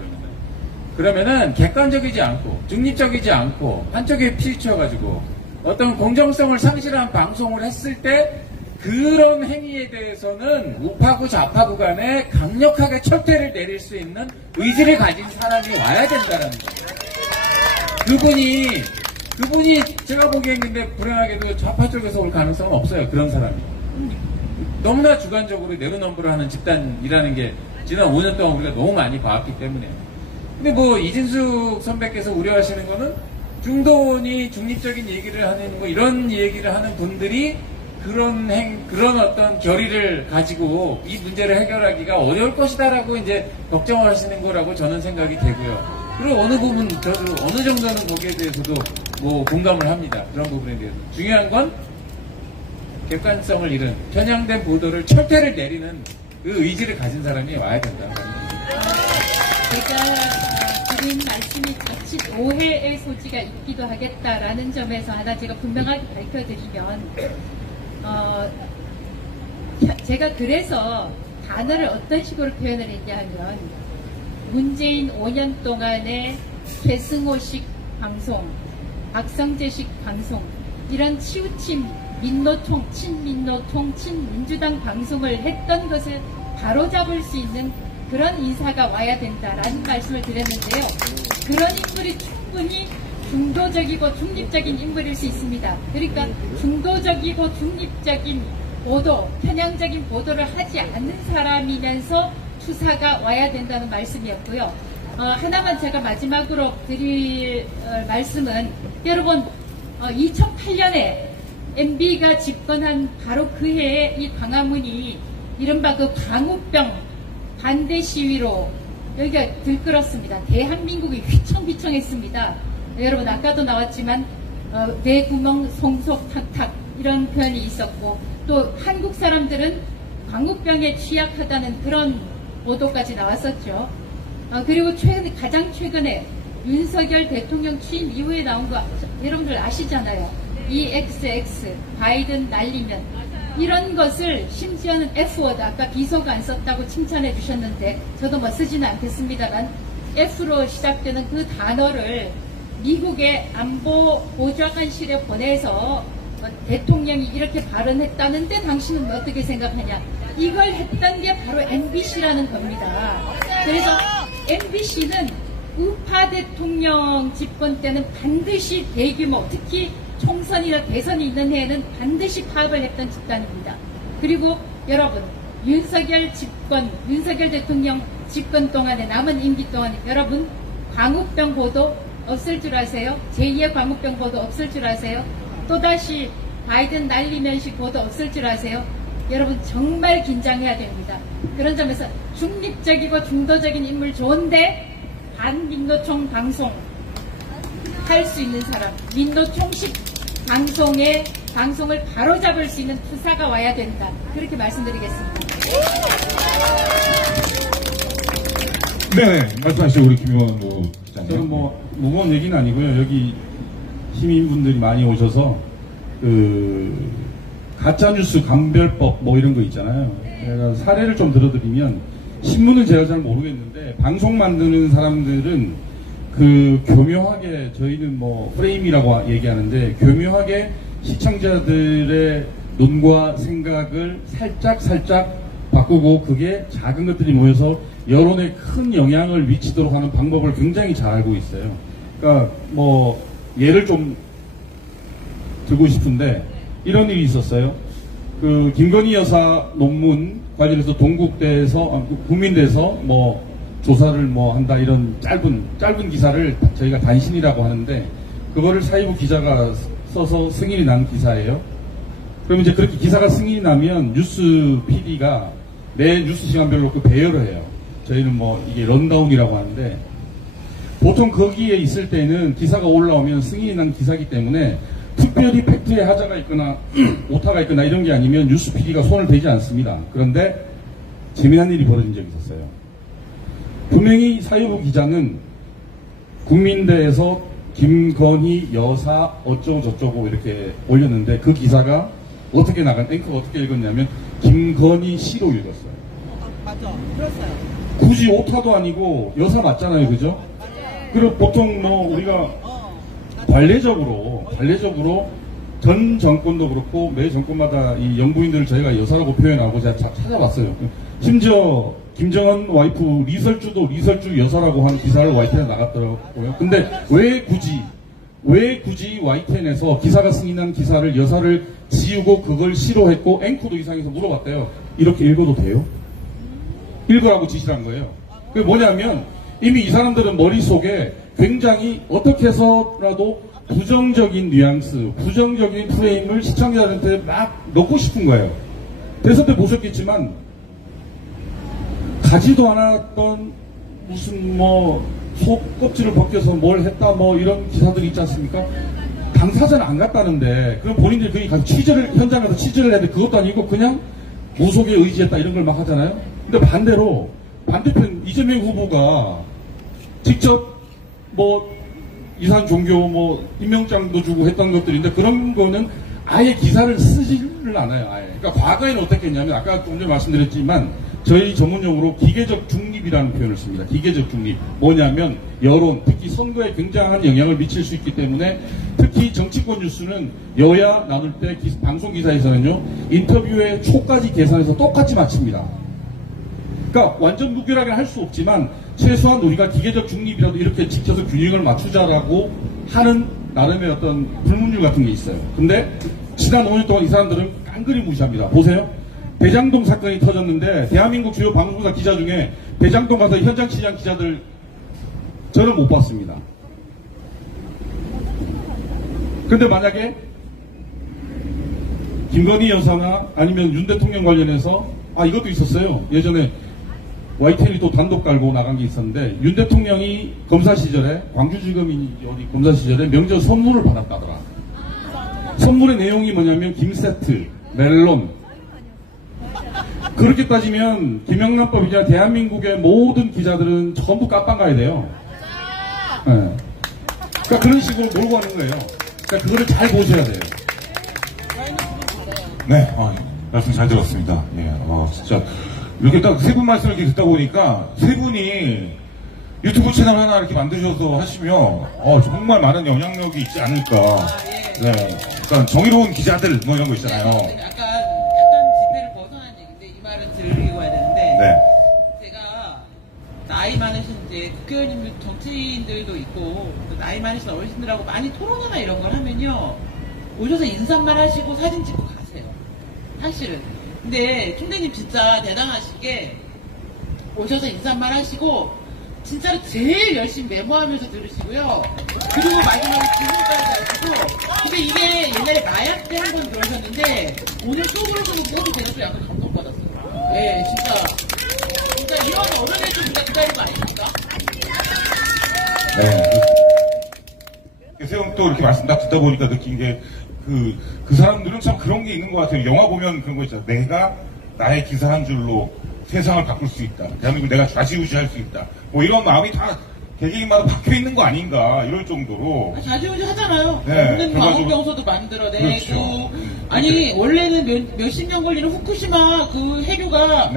그러면은 객관적이지 않고 중립적이지 않고 한쪽에 치우쳐가지고 어떤 공정성을 상실한 방송을 했을 때 그런 행위에 대해서는 우파구 좌파구 간에 강력하게 철퇴를 내릴 수 있는 의지를 가진 사람이 와야 된다는 거예요. 그분이 제가 보기엔 근데 불행하게도 좌파 쪽에서 올 가능성은 없어요. 그런 사람이. 너무나 주관적으로 내로넘버를 하는 집단이라는 게 지난 5년 동안 우리가 너무 많이 봐왔기 때문에. 근데 뭐 이진숙 선배께서 우려하시는 거는 중도니 중립적인 얘기를 하는 뭐 이런 얘기를 하는 분들이 그런 어떤 결의를 가지고 이 문제를 해결하기가 어려울 것이다라고 이제 걱정을 하시는 거라고 저는 생각이 되고요. 그리고 어느 부분 저도 어느 정도는 거기에 대해서도 뭐 공감을 합니다. 그런 부분에 대해서. 중요한 건 객관성을 잃은 편향된 보도를 철퇴를 내리는 그 의지를 가진 사람이 와야 된다. 제가 드린 말씀이 자칫 오해의 소지가 있기도 하겠다라는 점에서 하나 제가 분명하게 밝혀드리면, 제가 그래서 단어를 어떤 식으로 표현을 했냐 하면, 문재인 5년 동안의 계승호식 방송, 박성재식 방송, 이런 치우침, 민노총, 친민노총, 친민주당 방송을 했던 것을 바로잡을 수 있는 그런 인사가 와야 된다라는 말씀을 드렸는데요. 그런 인물이 충분히 중도적이고 중립적인 인물일 수 있습니다. 그러니까 중도적이고 중립적인 보도, 편향적인 보도를 하지 않는 사람이면서 수사가 와야 된다는 말씀이었고요. 하나만 제가 마지막으로 드릴 말씀은, 여러분 2008년에 MB가 집권한 바로 그 해에 이 광화문이 이른바 그 광우병 반대 시위로 여기가 들끓었습니다. 대한민국이 휘청휘청했습니다. 여러분 아까도 나왔지만 뇌구멍 송속탁탁 이런 표현이 있었고, 또 한국 사람들은 광우병에 취약하다는 그런 보도까지 나왔었죠. 그리고 가장 최근에 윤석열 대통령 취임 이후에 나온 거 여러분들 아시잖아요. EXX 바이든 날리면, 이런 것을 심지어는 F워드, 아까 비서가 안 썼다고 칭찬해 주셨는데 저도 뭐 쓰지는 않겠습니다만, F로 시작되는 그 단어를 미국의 안보 보좌관실에 보내서 대통령이 이렇게 발언했다는데 당신은 어떻게 생각하냐, 이걸 했던 게 바로 MBC라는 겁니다. 그래서 MBC는 우파 대통령 집권 때는 반드시 대규모, 특히 총선이나 대선이 있는 해에는 반드시 파업을 했던 집단입니다. 그리고 여러분, 윤석열 대통령 집권 동안에, 남은 임기 동안에 여러분 광우병 보도 없을 줄 아세요? 제2의 광우병 보도 없을 줄 아세요? 또다시 바이든 날리면식 보도 없을 줄 아세요? 여러분 정말 긴장해야 됩니다. 그런 점에서 중립적이고 중도적인 인물 좋은데 반민노총 방송 할 수 있는 사람, 민노총식 방송을 바로잡을 수 있는 투사가 와야 된다. 그렇게 말씀드리겠습니다. 네, 말씀하시죠, 우리 김용원 기자님. 저는 뭐 무거운 얘기는 아니고요. 여기 시민분들이 많이 오셔서 가짜뉴스 감별법 뭐 이런 거 있잖아요. 제가 사례를 좀 들어드리면, 신문은 제가 잘 모르겠는데 방송 만드는 사람들은 교묘하게, 저희는 뭐 프레임이라고 얘기하는데, 교묘하게 시청자들의 눈과 생각을 살짝 바꾸고 그게 작은 것들이 모여서 여론에 큰 영향을 미치도록 하는 방법을 굉장히 잘 알고 있어요. 그러니까 뭐 예를 좀 들고 싶은데, 이런 일이 있었어요. 김건희 여사 논문 관련해서 동국대에서, 국민대에서 뭐 조사를 뭐 한다, 이런 짧은 기사를 저희가 단신이라고 하는데, 그거를 사회부 기자가 써서 승인이 난 기사예요. 그럼 이제 그렇게 기사가 승인이 나면 뉴스 PD가 내 뉴스 시간별로 배열을 해요. 저희는 뭐 이게 런다운이라고 하는데, 보통 거기에 있을 때는 기사가 올라오면 승인이 난 기사이기 때문에 특별히 팩트에 하자가 있거나 오타가 있거나 이런 게 아니면 뉴스 PD가 손을 대지 않습니다. 그런데 재미난 일이 벌어진 적이 있었어요. 분명히 사회부 기자는 국민대에서 김건희 여사 어쩌고 저쩌고 이렇게 올렸는데, 그 기사가 어떻게 앵커가 어떻게 읽었냐면 김건희 씨로 읽었어요. 맞아, 그랬어요. 굳이 오타도 아니고 여사 맞잖아요, 그죠? 그리고 보통 뭐 우리가 관례적으로 전 정권도 그렇고 매 정권마다 이 영부인들을 저희가 여사라고 표현하고 제가 찾아봤어요. 심지어 김정은 와이프 리설주도 리설주 여사라고 하는 기사를 YTN에 나갔더라고요. 근데 왜 굳이 YTN에서 기사가 승인한 기사를 여사를 지우고 그걸 싫어했고, 앵커도 이상해서 물어봤대요. 이렇게 읽어도 돼요? 읽으라고 지시를 한 거예요. 그게 뭐냐면, 이미 이 사람들은 머릿속에 굉장히 어떻게 해서라도 부정적인 뉘앙스, 부정적인 프레임을 시청자들한테 막 넣고 싶은 거예요. 대선 때 보셨겠지만 가지도 않았던 무슨 뭐 속껍질을 벗겨서 뭘 했다 뭐 이런 기사들이 있지 않습니까? 당사자는 안 갔다는데, 그럼 본인들이 거기 가서 현장 가서 취재를 해야 돼. 그것도 아니고 그냥 무속에 의지했다 이런 걸 막 하잖아요. 근데 반대편 이재명 후보가 직접 뭐 이산 종교 뭐 임명장도 주고 했던 것들인데, 그런 거는 아예 기사를 쓰지를 않아요. 아예. 그러니까 과거에는 어떻게 했냐면, 아까 좀 전에 말씀드렸지만 저희 전문용어로 기계적 중립이라는 표현을 씁니다. 기계적 중립. 뭐냐면 여론, 특히 선거에 굉장한 영향을 미칠 수 있기 때문에, 특히 정치권 뉴스는 여야 나눌 때 방송 기사에서는요, 인터뷰의 초까지 계산해서 똑같이 마칩니다. 그러니까 완전 무결하게 할 수 없지만 최소한 우리가 기계적 중립이라도 이렇게 지켜서 균형을 맞추자라고 하는 나름의 어떤 불문율 같은 게 있어요. 근데 지난 5년 동안 이 사람들은 깡그리 무시합니다. 보세요. 대장동 사건이 터졌는데 대한민국 주요 방송사 기자 중에 대장동 가서 현장 취재한 기자들 저는 못 봤습니다. 근데 만약에 김건희 여사나 아니면 윤 대통령 관련해서 이것도 있었어요. 예전에 YTN이 또 단독 깔고 나간 게 있었는데 윤 대통령이 검사 시절에 광주지검이 어디 검사 시절에 명절 선물을 받았다더라. 선물의 내용이 뭐냐면 김세트, 멜론. 그렇게 따지면 김영란법이자 대한민국의 모든 기자들은 전부 깜빵 가야 돼요. 네. 그러니까 그런 식으로 몰고 가는 거예요. 그러니까 그거를 잘 보셔야 돼요. 네, 말씀 잘 들었습니다. 예, 진짜 이렇게 딱 세 분 말씀을 이렇게 듣다 보니까 세 분이 유튜브 채널 하나 이렇게 만드셔서 하시면 정말 많은 영향력이 있지 않을까. 네, 그러니까 정의로운 기자들 뭐 이런 거 있잖아요. 약간 지폐를 벗어난 얘기인데 이 말은 드리고 해야 되는데 네. 제가 나이 많으신 이제 국회의원님들 정치인들도 있고 또 나이 많으신 어르신들하고 많이 토론이나 이런 걸 하면요 오셔서 인사말 하시고 사진 찍고 가세요. 사실은. 근데 총대님 진짜 대단하시게 오셔서 인사말 하시고 진짜로 제일 열심히 메모하면서 들으시고요. 그리고 마지막에 질문까지 하시고 근데 이게 옛날에 마약 때 한 번 그러셨는데 오늘 속으로서는 모두 대해서 약간 감동받았어요. 네, 진짜 이런 어른을 좀 우리가 기다리는 거 아닙니까? 네. 세영 또 이렇게 말씀 딱 듣다 보니까 느낀 게 그 사람들은 참 그런 게 있는 것 같아요. 영화 보면 그런 거 있잖아요. 내가 나의 기사 한 줄로 세상을 바꿀 수 있다. 대한민국 내가 좌지우지할 수 있다. 뭐 이런 마음이 다 개개인마다 박혀 있는 거 아닌가 이럴 정도로. 좌지우지 하잖아요. 네, 없는 광우병소도 만들어내고. 그렇죠. 아니 원래는 몇십 년 걸리는 후쿠시마 그 해류가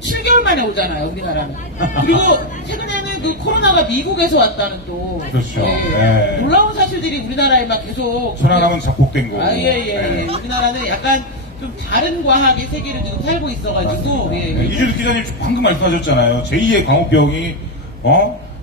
7개월 만에 오잖아요, 우리나라는. 그리고 최근에는 그 코로나가 미국에서 왔다는 또. 그렇죠. 네. 놀라운 사실들이 우리나라에 막 계속. 천안함은 작곡된 거고. 예. 우리나라는 약간 좀 다른 과학의 세계를 지금 살고 있어가지고. 이준수 기자님 방금 말씀하셨잖아요. 제2의 광우병이,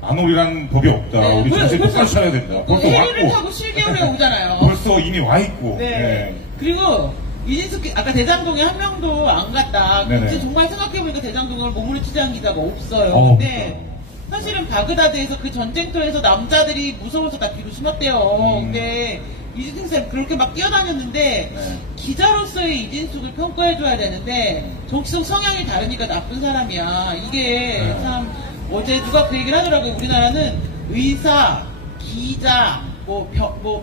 안 오리라는 법이 없다. 우리 정신 똑바로 차려야 된다. 벌써 해류를 왔고. 타고 7개월에 오잖아요. 벌써 이미 와 있고. 네. 그리고 이진숙 아까 대장동에 한 명도 안 갔다. 근데 정말 생각해보니까 대장동을 몸으로 취재한 기자가 없어요. 근데 사실은 바그다드에서 그 전쟁터에서 남자들이 무서워서 다 뒤로 숨었대요. 근데 이진숙 쌤 그렇게 막 뛰어다녔는데 기자로서의 이진숙을 평가해줘야 되는데 정치적 성향이 다르니까 나쁜 사람이야. 이게 참 어제 누가 그 얘기를 하더라고요. 우리나라는 의사, 기자,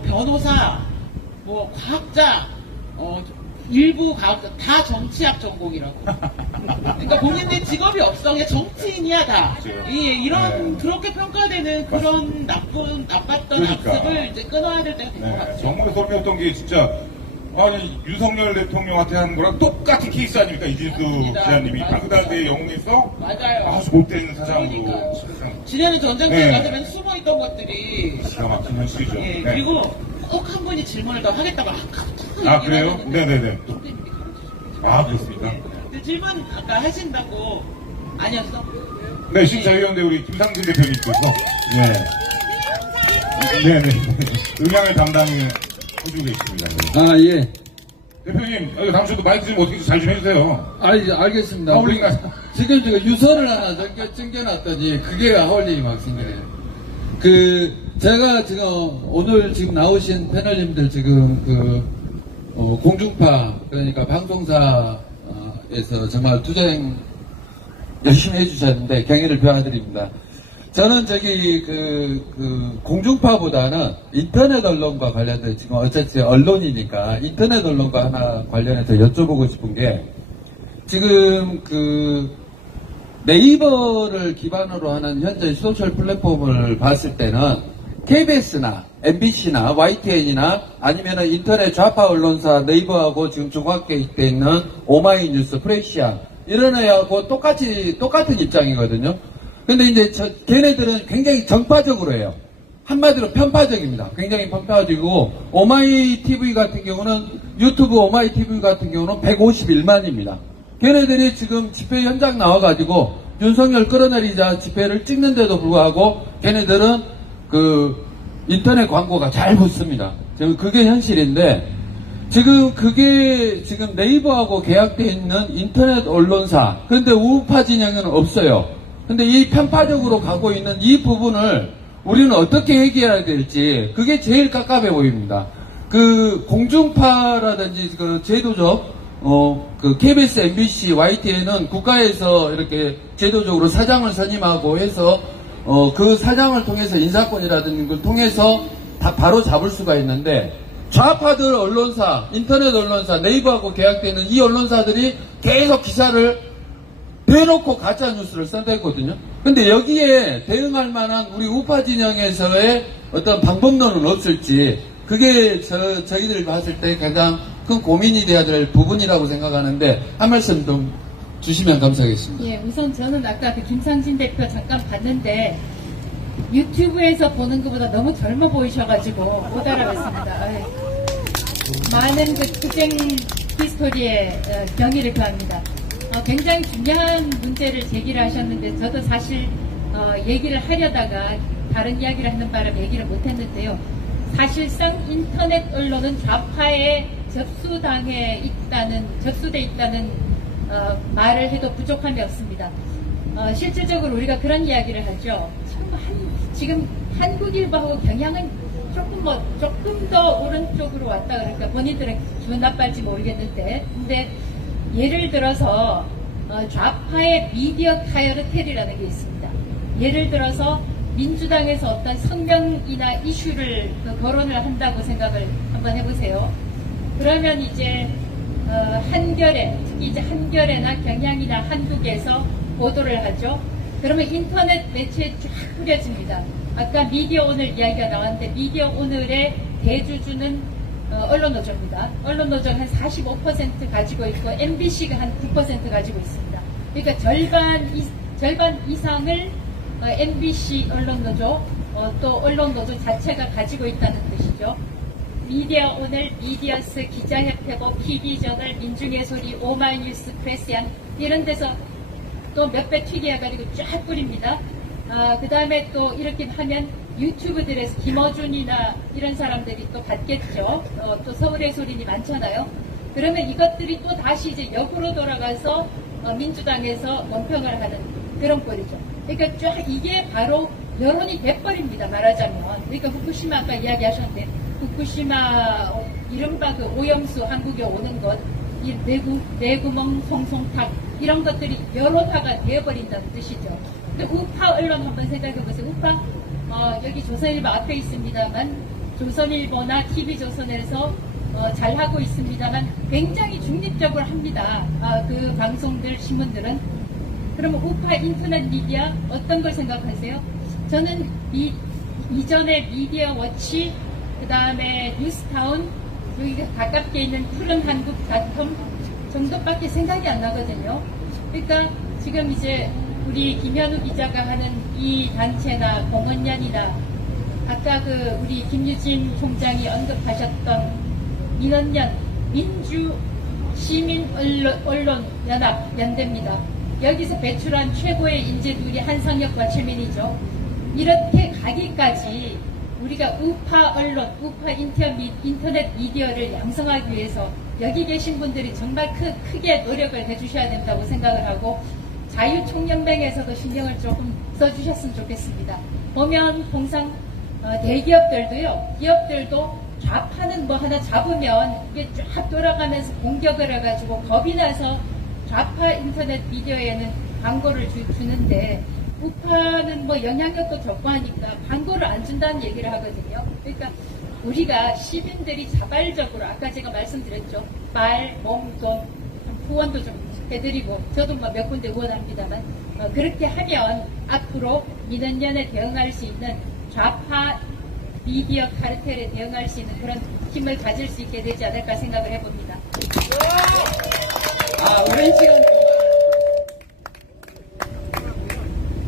변호사, 과학자, 일부 다 정치학 전공이라고. 그러니까 본인의 직업이 없어. 그냥 정치인이야, 다. 이런, 그렇게 평가되는 그런 나빴던 악습을 이제 끊어야 될 때가 된 것 같아요. 정말 소름이었던 게 진짜, 윤석열 대통령한테 하는 거랑 똑같은 케이스 아닙니까? 이진수 기자님이 바그다드의 영웅에서 아주 못된 사장으로. 지네는 전쟁터에 가서면 숨어 있던 것들이. 기가 막힌 현실이죠. 그리고 꼭 한 분이 질문을 더 하겠다고 그래요? 네네네. 그렇습니까? 근데 질문 아까 하신다고 아니었어? 네, 신자유연대 우리 김상진 대표님께서 네네 음향을 담당해주고 계십니다. 예. 대표님, 다음 주도 마이크 좀 어떻게 잘 좀 해주세요. 알겠습니다. 지금 제가 유서를 하나 챙겨놨더니 그게 아울림이 막 생기네요. 제가 지금 오늘 지금 나오신 패널님들 지금 공중파 그러니까 방송사에서 정말 투쟁 열심히 해주셨는데 경의를 표하드립니다. 저는 공중파보다는 인터넷 언론과 관련된 지금 어차피 언론이니까 인터넷 언론과 하나 관련해서 여쭤보고 싶은 게 지금 네이버를 기반으로 하는 현재 소셜 플랫폼을 봤을 때는 KBS나 MBC나 YTN이나 아니면은 인터넷 좌파 언론사 네이버하고 지금 중화되어 있는 오마이뉴스, 프레시아 이런 애하고 똑같은 입장이거든요. 근데 이제 걔네들은 굉장히 정파적으로 해요. 한마디로 편파적입니다. 굉장히 편파적이고 오마이TV 같은 경우는 유튜브 오마이TV 같은 경우는 151만입니다. 걔네들이 지금 집회 현장 나와가지고 윤석열 끌어내리자 집회를 찍는데도 불구하고 걔네들은 인터넷 광고가 잘 붙습니다. 지금 그게 현실인데, 지금 그게 지금 네이버하고 계약되어 있는 인터넷 언론사, 근데 우파 진영은 없어요. 근데 이 편파적으로 가고 있는 이 부분을 우리는 어떻게 해결해야 될지, 그게 제일 깝깝해 보입니다. 그 공중파라든지 그 제도적 그 KBS, MBC, YTN은 국가에서 이렇게 제도적으로 사장을 선임하고 해서 그 사장을 통해서 인사권이라든지 걸 통해서 다 바로 잡을 수가 있는데, 좌파들 언론사, 인터넷 언론사, 네이버하고 계약되는 이 언론사들이 계속 기사를 대놓고 가짜 뉴스를 써댔거든요. 근데 여기에 대응할 만한 우리 우파 진영에서의 어떤 방법론은 없을지, 그게 저희들 봤을 때 가장 큰 고민이 돼야 될 부분이라고 생각하는데, 한 말씀 좀 주시면 감사하겠습니다. 예, 우선 저는 아까 그 김상진 대표 잠깐 봤는데 유튜브에서 보는 것보다 너무 젊어 보이셔가지고 못 알아봤습니다. 많은 그 투쟁 히스토리에 경의를 표합니다. 굉장히 중요한 문제를 제기를 하셨는데, 저도 사실 얘기를 하려다가 다른 이야기를 하는 바람에 얘기를 못했는데요. 사실상 인터넷 언론은 좌파에 접수돼 있다는 말을 해도 부족함이 없습니다. 실질적으로 우리가 그런 이야기를 하죠. 지금 한국일보하고 경향은 조금 더 오른쪽으로 왔다 그러니까 본인들은 기분 나빠할지 모르겠는데, 근데 예를 들어서 좌파의 미디어 카르텔이라는 게 있습니다. 예를 들어서 민주당에서 어떤 성명이나 이슈를 거론을 한다고 생각을 한번 해보세요. 그러면 이제 한겨레, 특히 이제 한겨레나 경향이나 한국에서 보도를 하죠. 그러면 인터넷 매체에 쫙 뿌려집니다. 아까 미디어 오늘 이야기가 나왔는데, 미디어 오늘의 대주주는 언론노조입니다. 언론노조는 한 45% 가지고 있고 MBC가 한 9% 가지고 있습니다. 그러니까 절반 이상을 MBC 언론노조, 또 언론노조 자체가 가지고 있다는 뜻이죠. 미디어 오늘, 미디어스, 기자협회고, TV저널, 민중의 소리, 오마이뉴스, 프레시안 이런 데서 또 몇 배 튀겨가지고 쫙 뿌립니다. 그 다음에 또 이렇게 하면 유튜브들에서 김어준이나 이런 사람들이 또 받겠죠. 또 서울의 소리니 많잖아요. 그러면 이것들이 또 다시 이제 역으로 돌아가서 민주당에서 원평을 하는 그런 꼴이죠. 그러니까 쫙 이게 바로 여론이 돼버립니다. 말하자면. 그러니까 후쿠시마 아까 이야기하셨는데, 후쿠시마 이른바 그 오염수 한국에 오는 것, 이 내구멍, 송송탑 이런 것들이 여론화가 되어버린다는 뜻이죠. 근데 우파 언론 한번 생각해보세요. 우파 여기 조선일보 앞에 있습니다만, 조선일보나 TV조선에서 잘하고 있습니다만 굉장히 중립적으로 합니다. 그 방송들, 신문들은. 그러면 우파 인터넷 미디어 어떤 걸 생각하세요? 저는 이전에 미디어워치, 그 다음에 뉴스타운, 여기 가깝게 있는 푸른 한국닷컴 정도밖에 생각이 안 나거든요. 그러니까 지금 이제 우리 김현우 기자가 하는 이 단체나 공헌연이나 아까 그 우리 김유진 총장이 언급하셨던 민원연 민주시민언론연합연대입니다. 여기서 배출한 최고의 인재들이 한상혁과 최민희죠. 이렇게 가기까지 우리가 우파 언론, 우파 인터넷 미디어를 양성하기 위해서 여기 계신 분들이 정말 크게 노력을 해주셔야 된다고 생각을 하고, 자유총연맹에서도 신경을 조금 써주셨으면 좋겠습니다. 보면 항상 대기업들도요, 기업들도 좌파는 뭐 하나 잡으면 이게 쫙 돌아가면서 공격을 해가지고 겁이 나서 좌파 인터넷 미디어에는 광고를 주는데, 우파는 뭐 영향력도 적고 하니까 광고를 안 준다는 얘기를 하거든요. 그러니까 우리가 시민들이 자발적으로, 아까 제가 말씀드렸죠. 말, 몸, 돈, 후원도 좀 해드리고, 저도 뭐 몇 군데 후원합니다만, 그렇게 하면 앞으로 민원연에 대응할 수 있는 좌파 미디어 카르텔에 대응할 수 있는 그런 힘을 가질 수 있게 되지 않을까 생각을 해봅니다. 오랜 시간.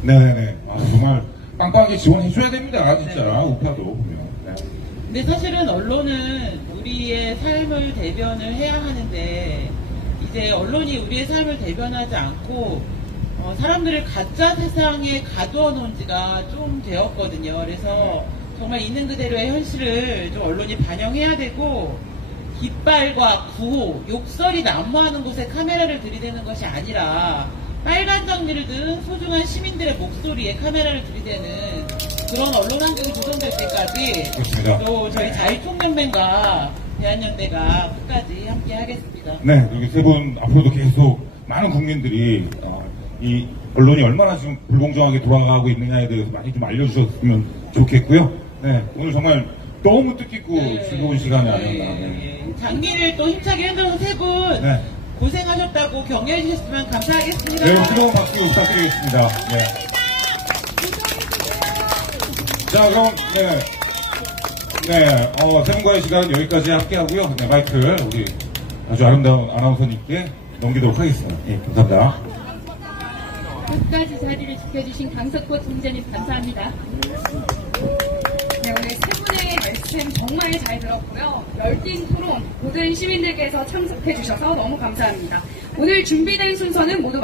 네네네. 정말 빵빵하게 지원해줘야 됩니다. 진짜. 네. 우파도 보면. 네. 근데 사실은 언론은 우리의 삶을 대변을 해야 하는데, 이제 언론이 우리의 삶을 대변하지 않고 사람들을 가짜 세상에 가두어 놓은 지가 좀 되었거든요. 그래서 정말 있는 그대로의 현실을 좀 언론이 반영해야 되고, 깃발과 구호, 욕설이 난무하는 곳에 카메라를 들이대는 것이 아니라 빨간 장미를 든 소중한 시민들의 목소리에 카메라를 들이대는 그런 언론 환경이 조성될 때까지 그렇습니다. 또 저희 자유총연맹과 대한연대가 끝까지 함께 하겠습니다. 네, 여기 세 분 앞으로도 계속 많은 국민들이 이 언론이 얼마나 지금 불공정하게 돌아가고 있느냐에 대해서 많이 좀 알려주셨으면 좋겠고요. 네, 오늘 정말 너무 뜻깊고 즐거운 시간이 아니었나. 네. 장미를 또 힘차게 흔들어서 세 분 네. 고생하셨다고 격려해 주셨으면 감사하겠습니다. 네, 뜨거운 박수 부탁드리겠습니다. 네. 자, 그럼 세 분과의 시간은 여기까지 함께하고요. 네, 마이크를 우리 아주 아름다운 아나운서님께 넘기도록 하겠습니다. 네, 감사합니다. 끝까지 자리를 지켜주신 강석호 총재님 감사합니다. 네, 오늘 세 분의 말씀 정말 잘 들었고요. 열띤 토론 모든 시민들께서 참석해 주셔서 너무 감사합니다. 오늘 준비된 순서는 모두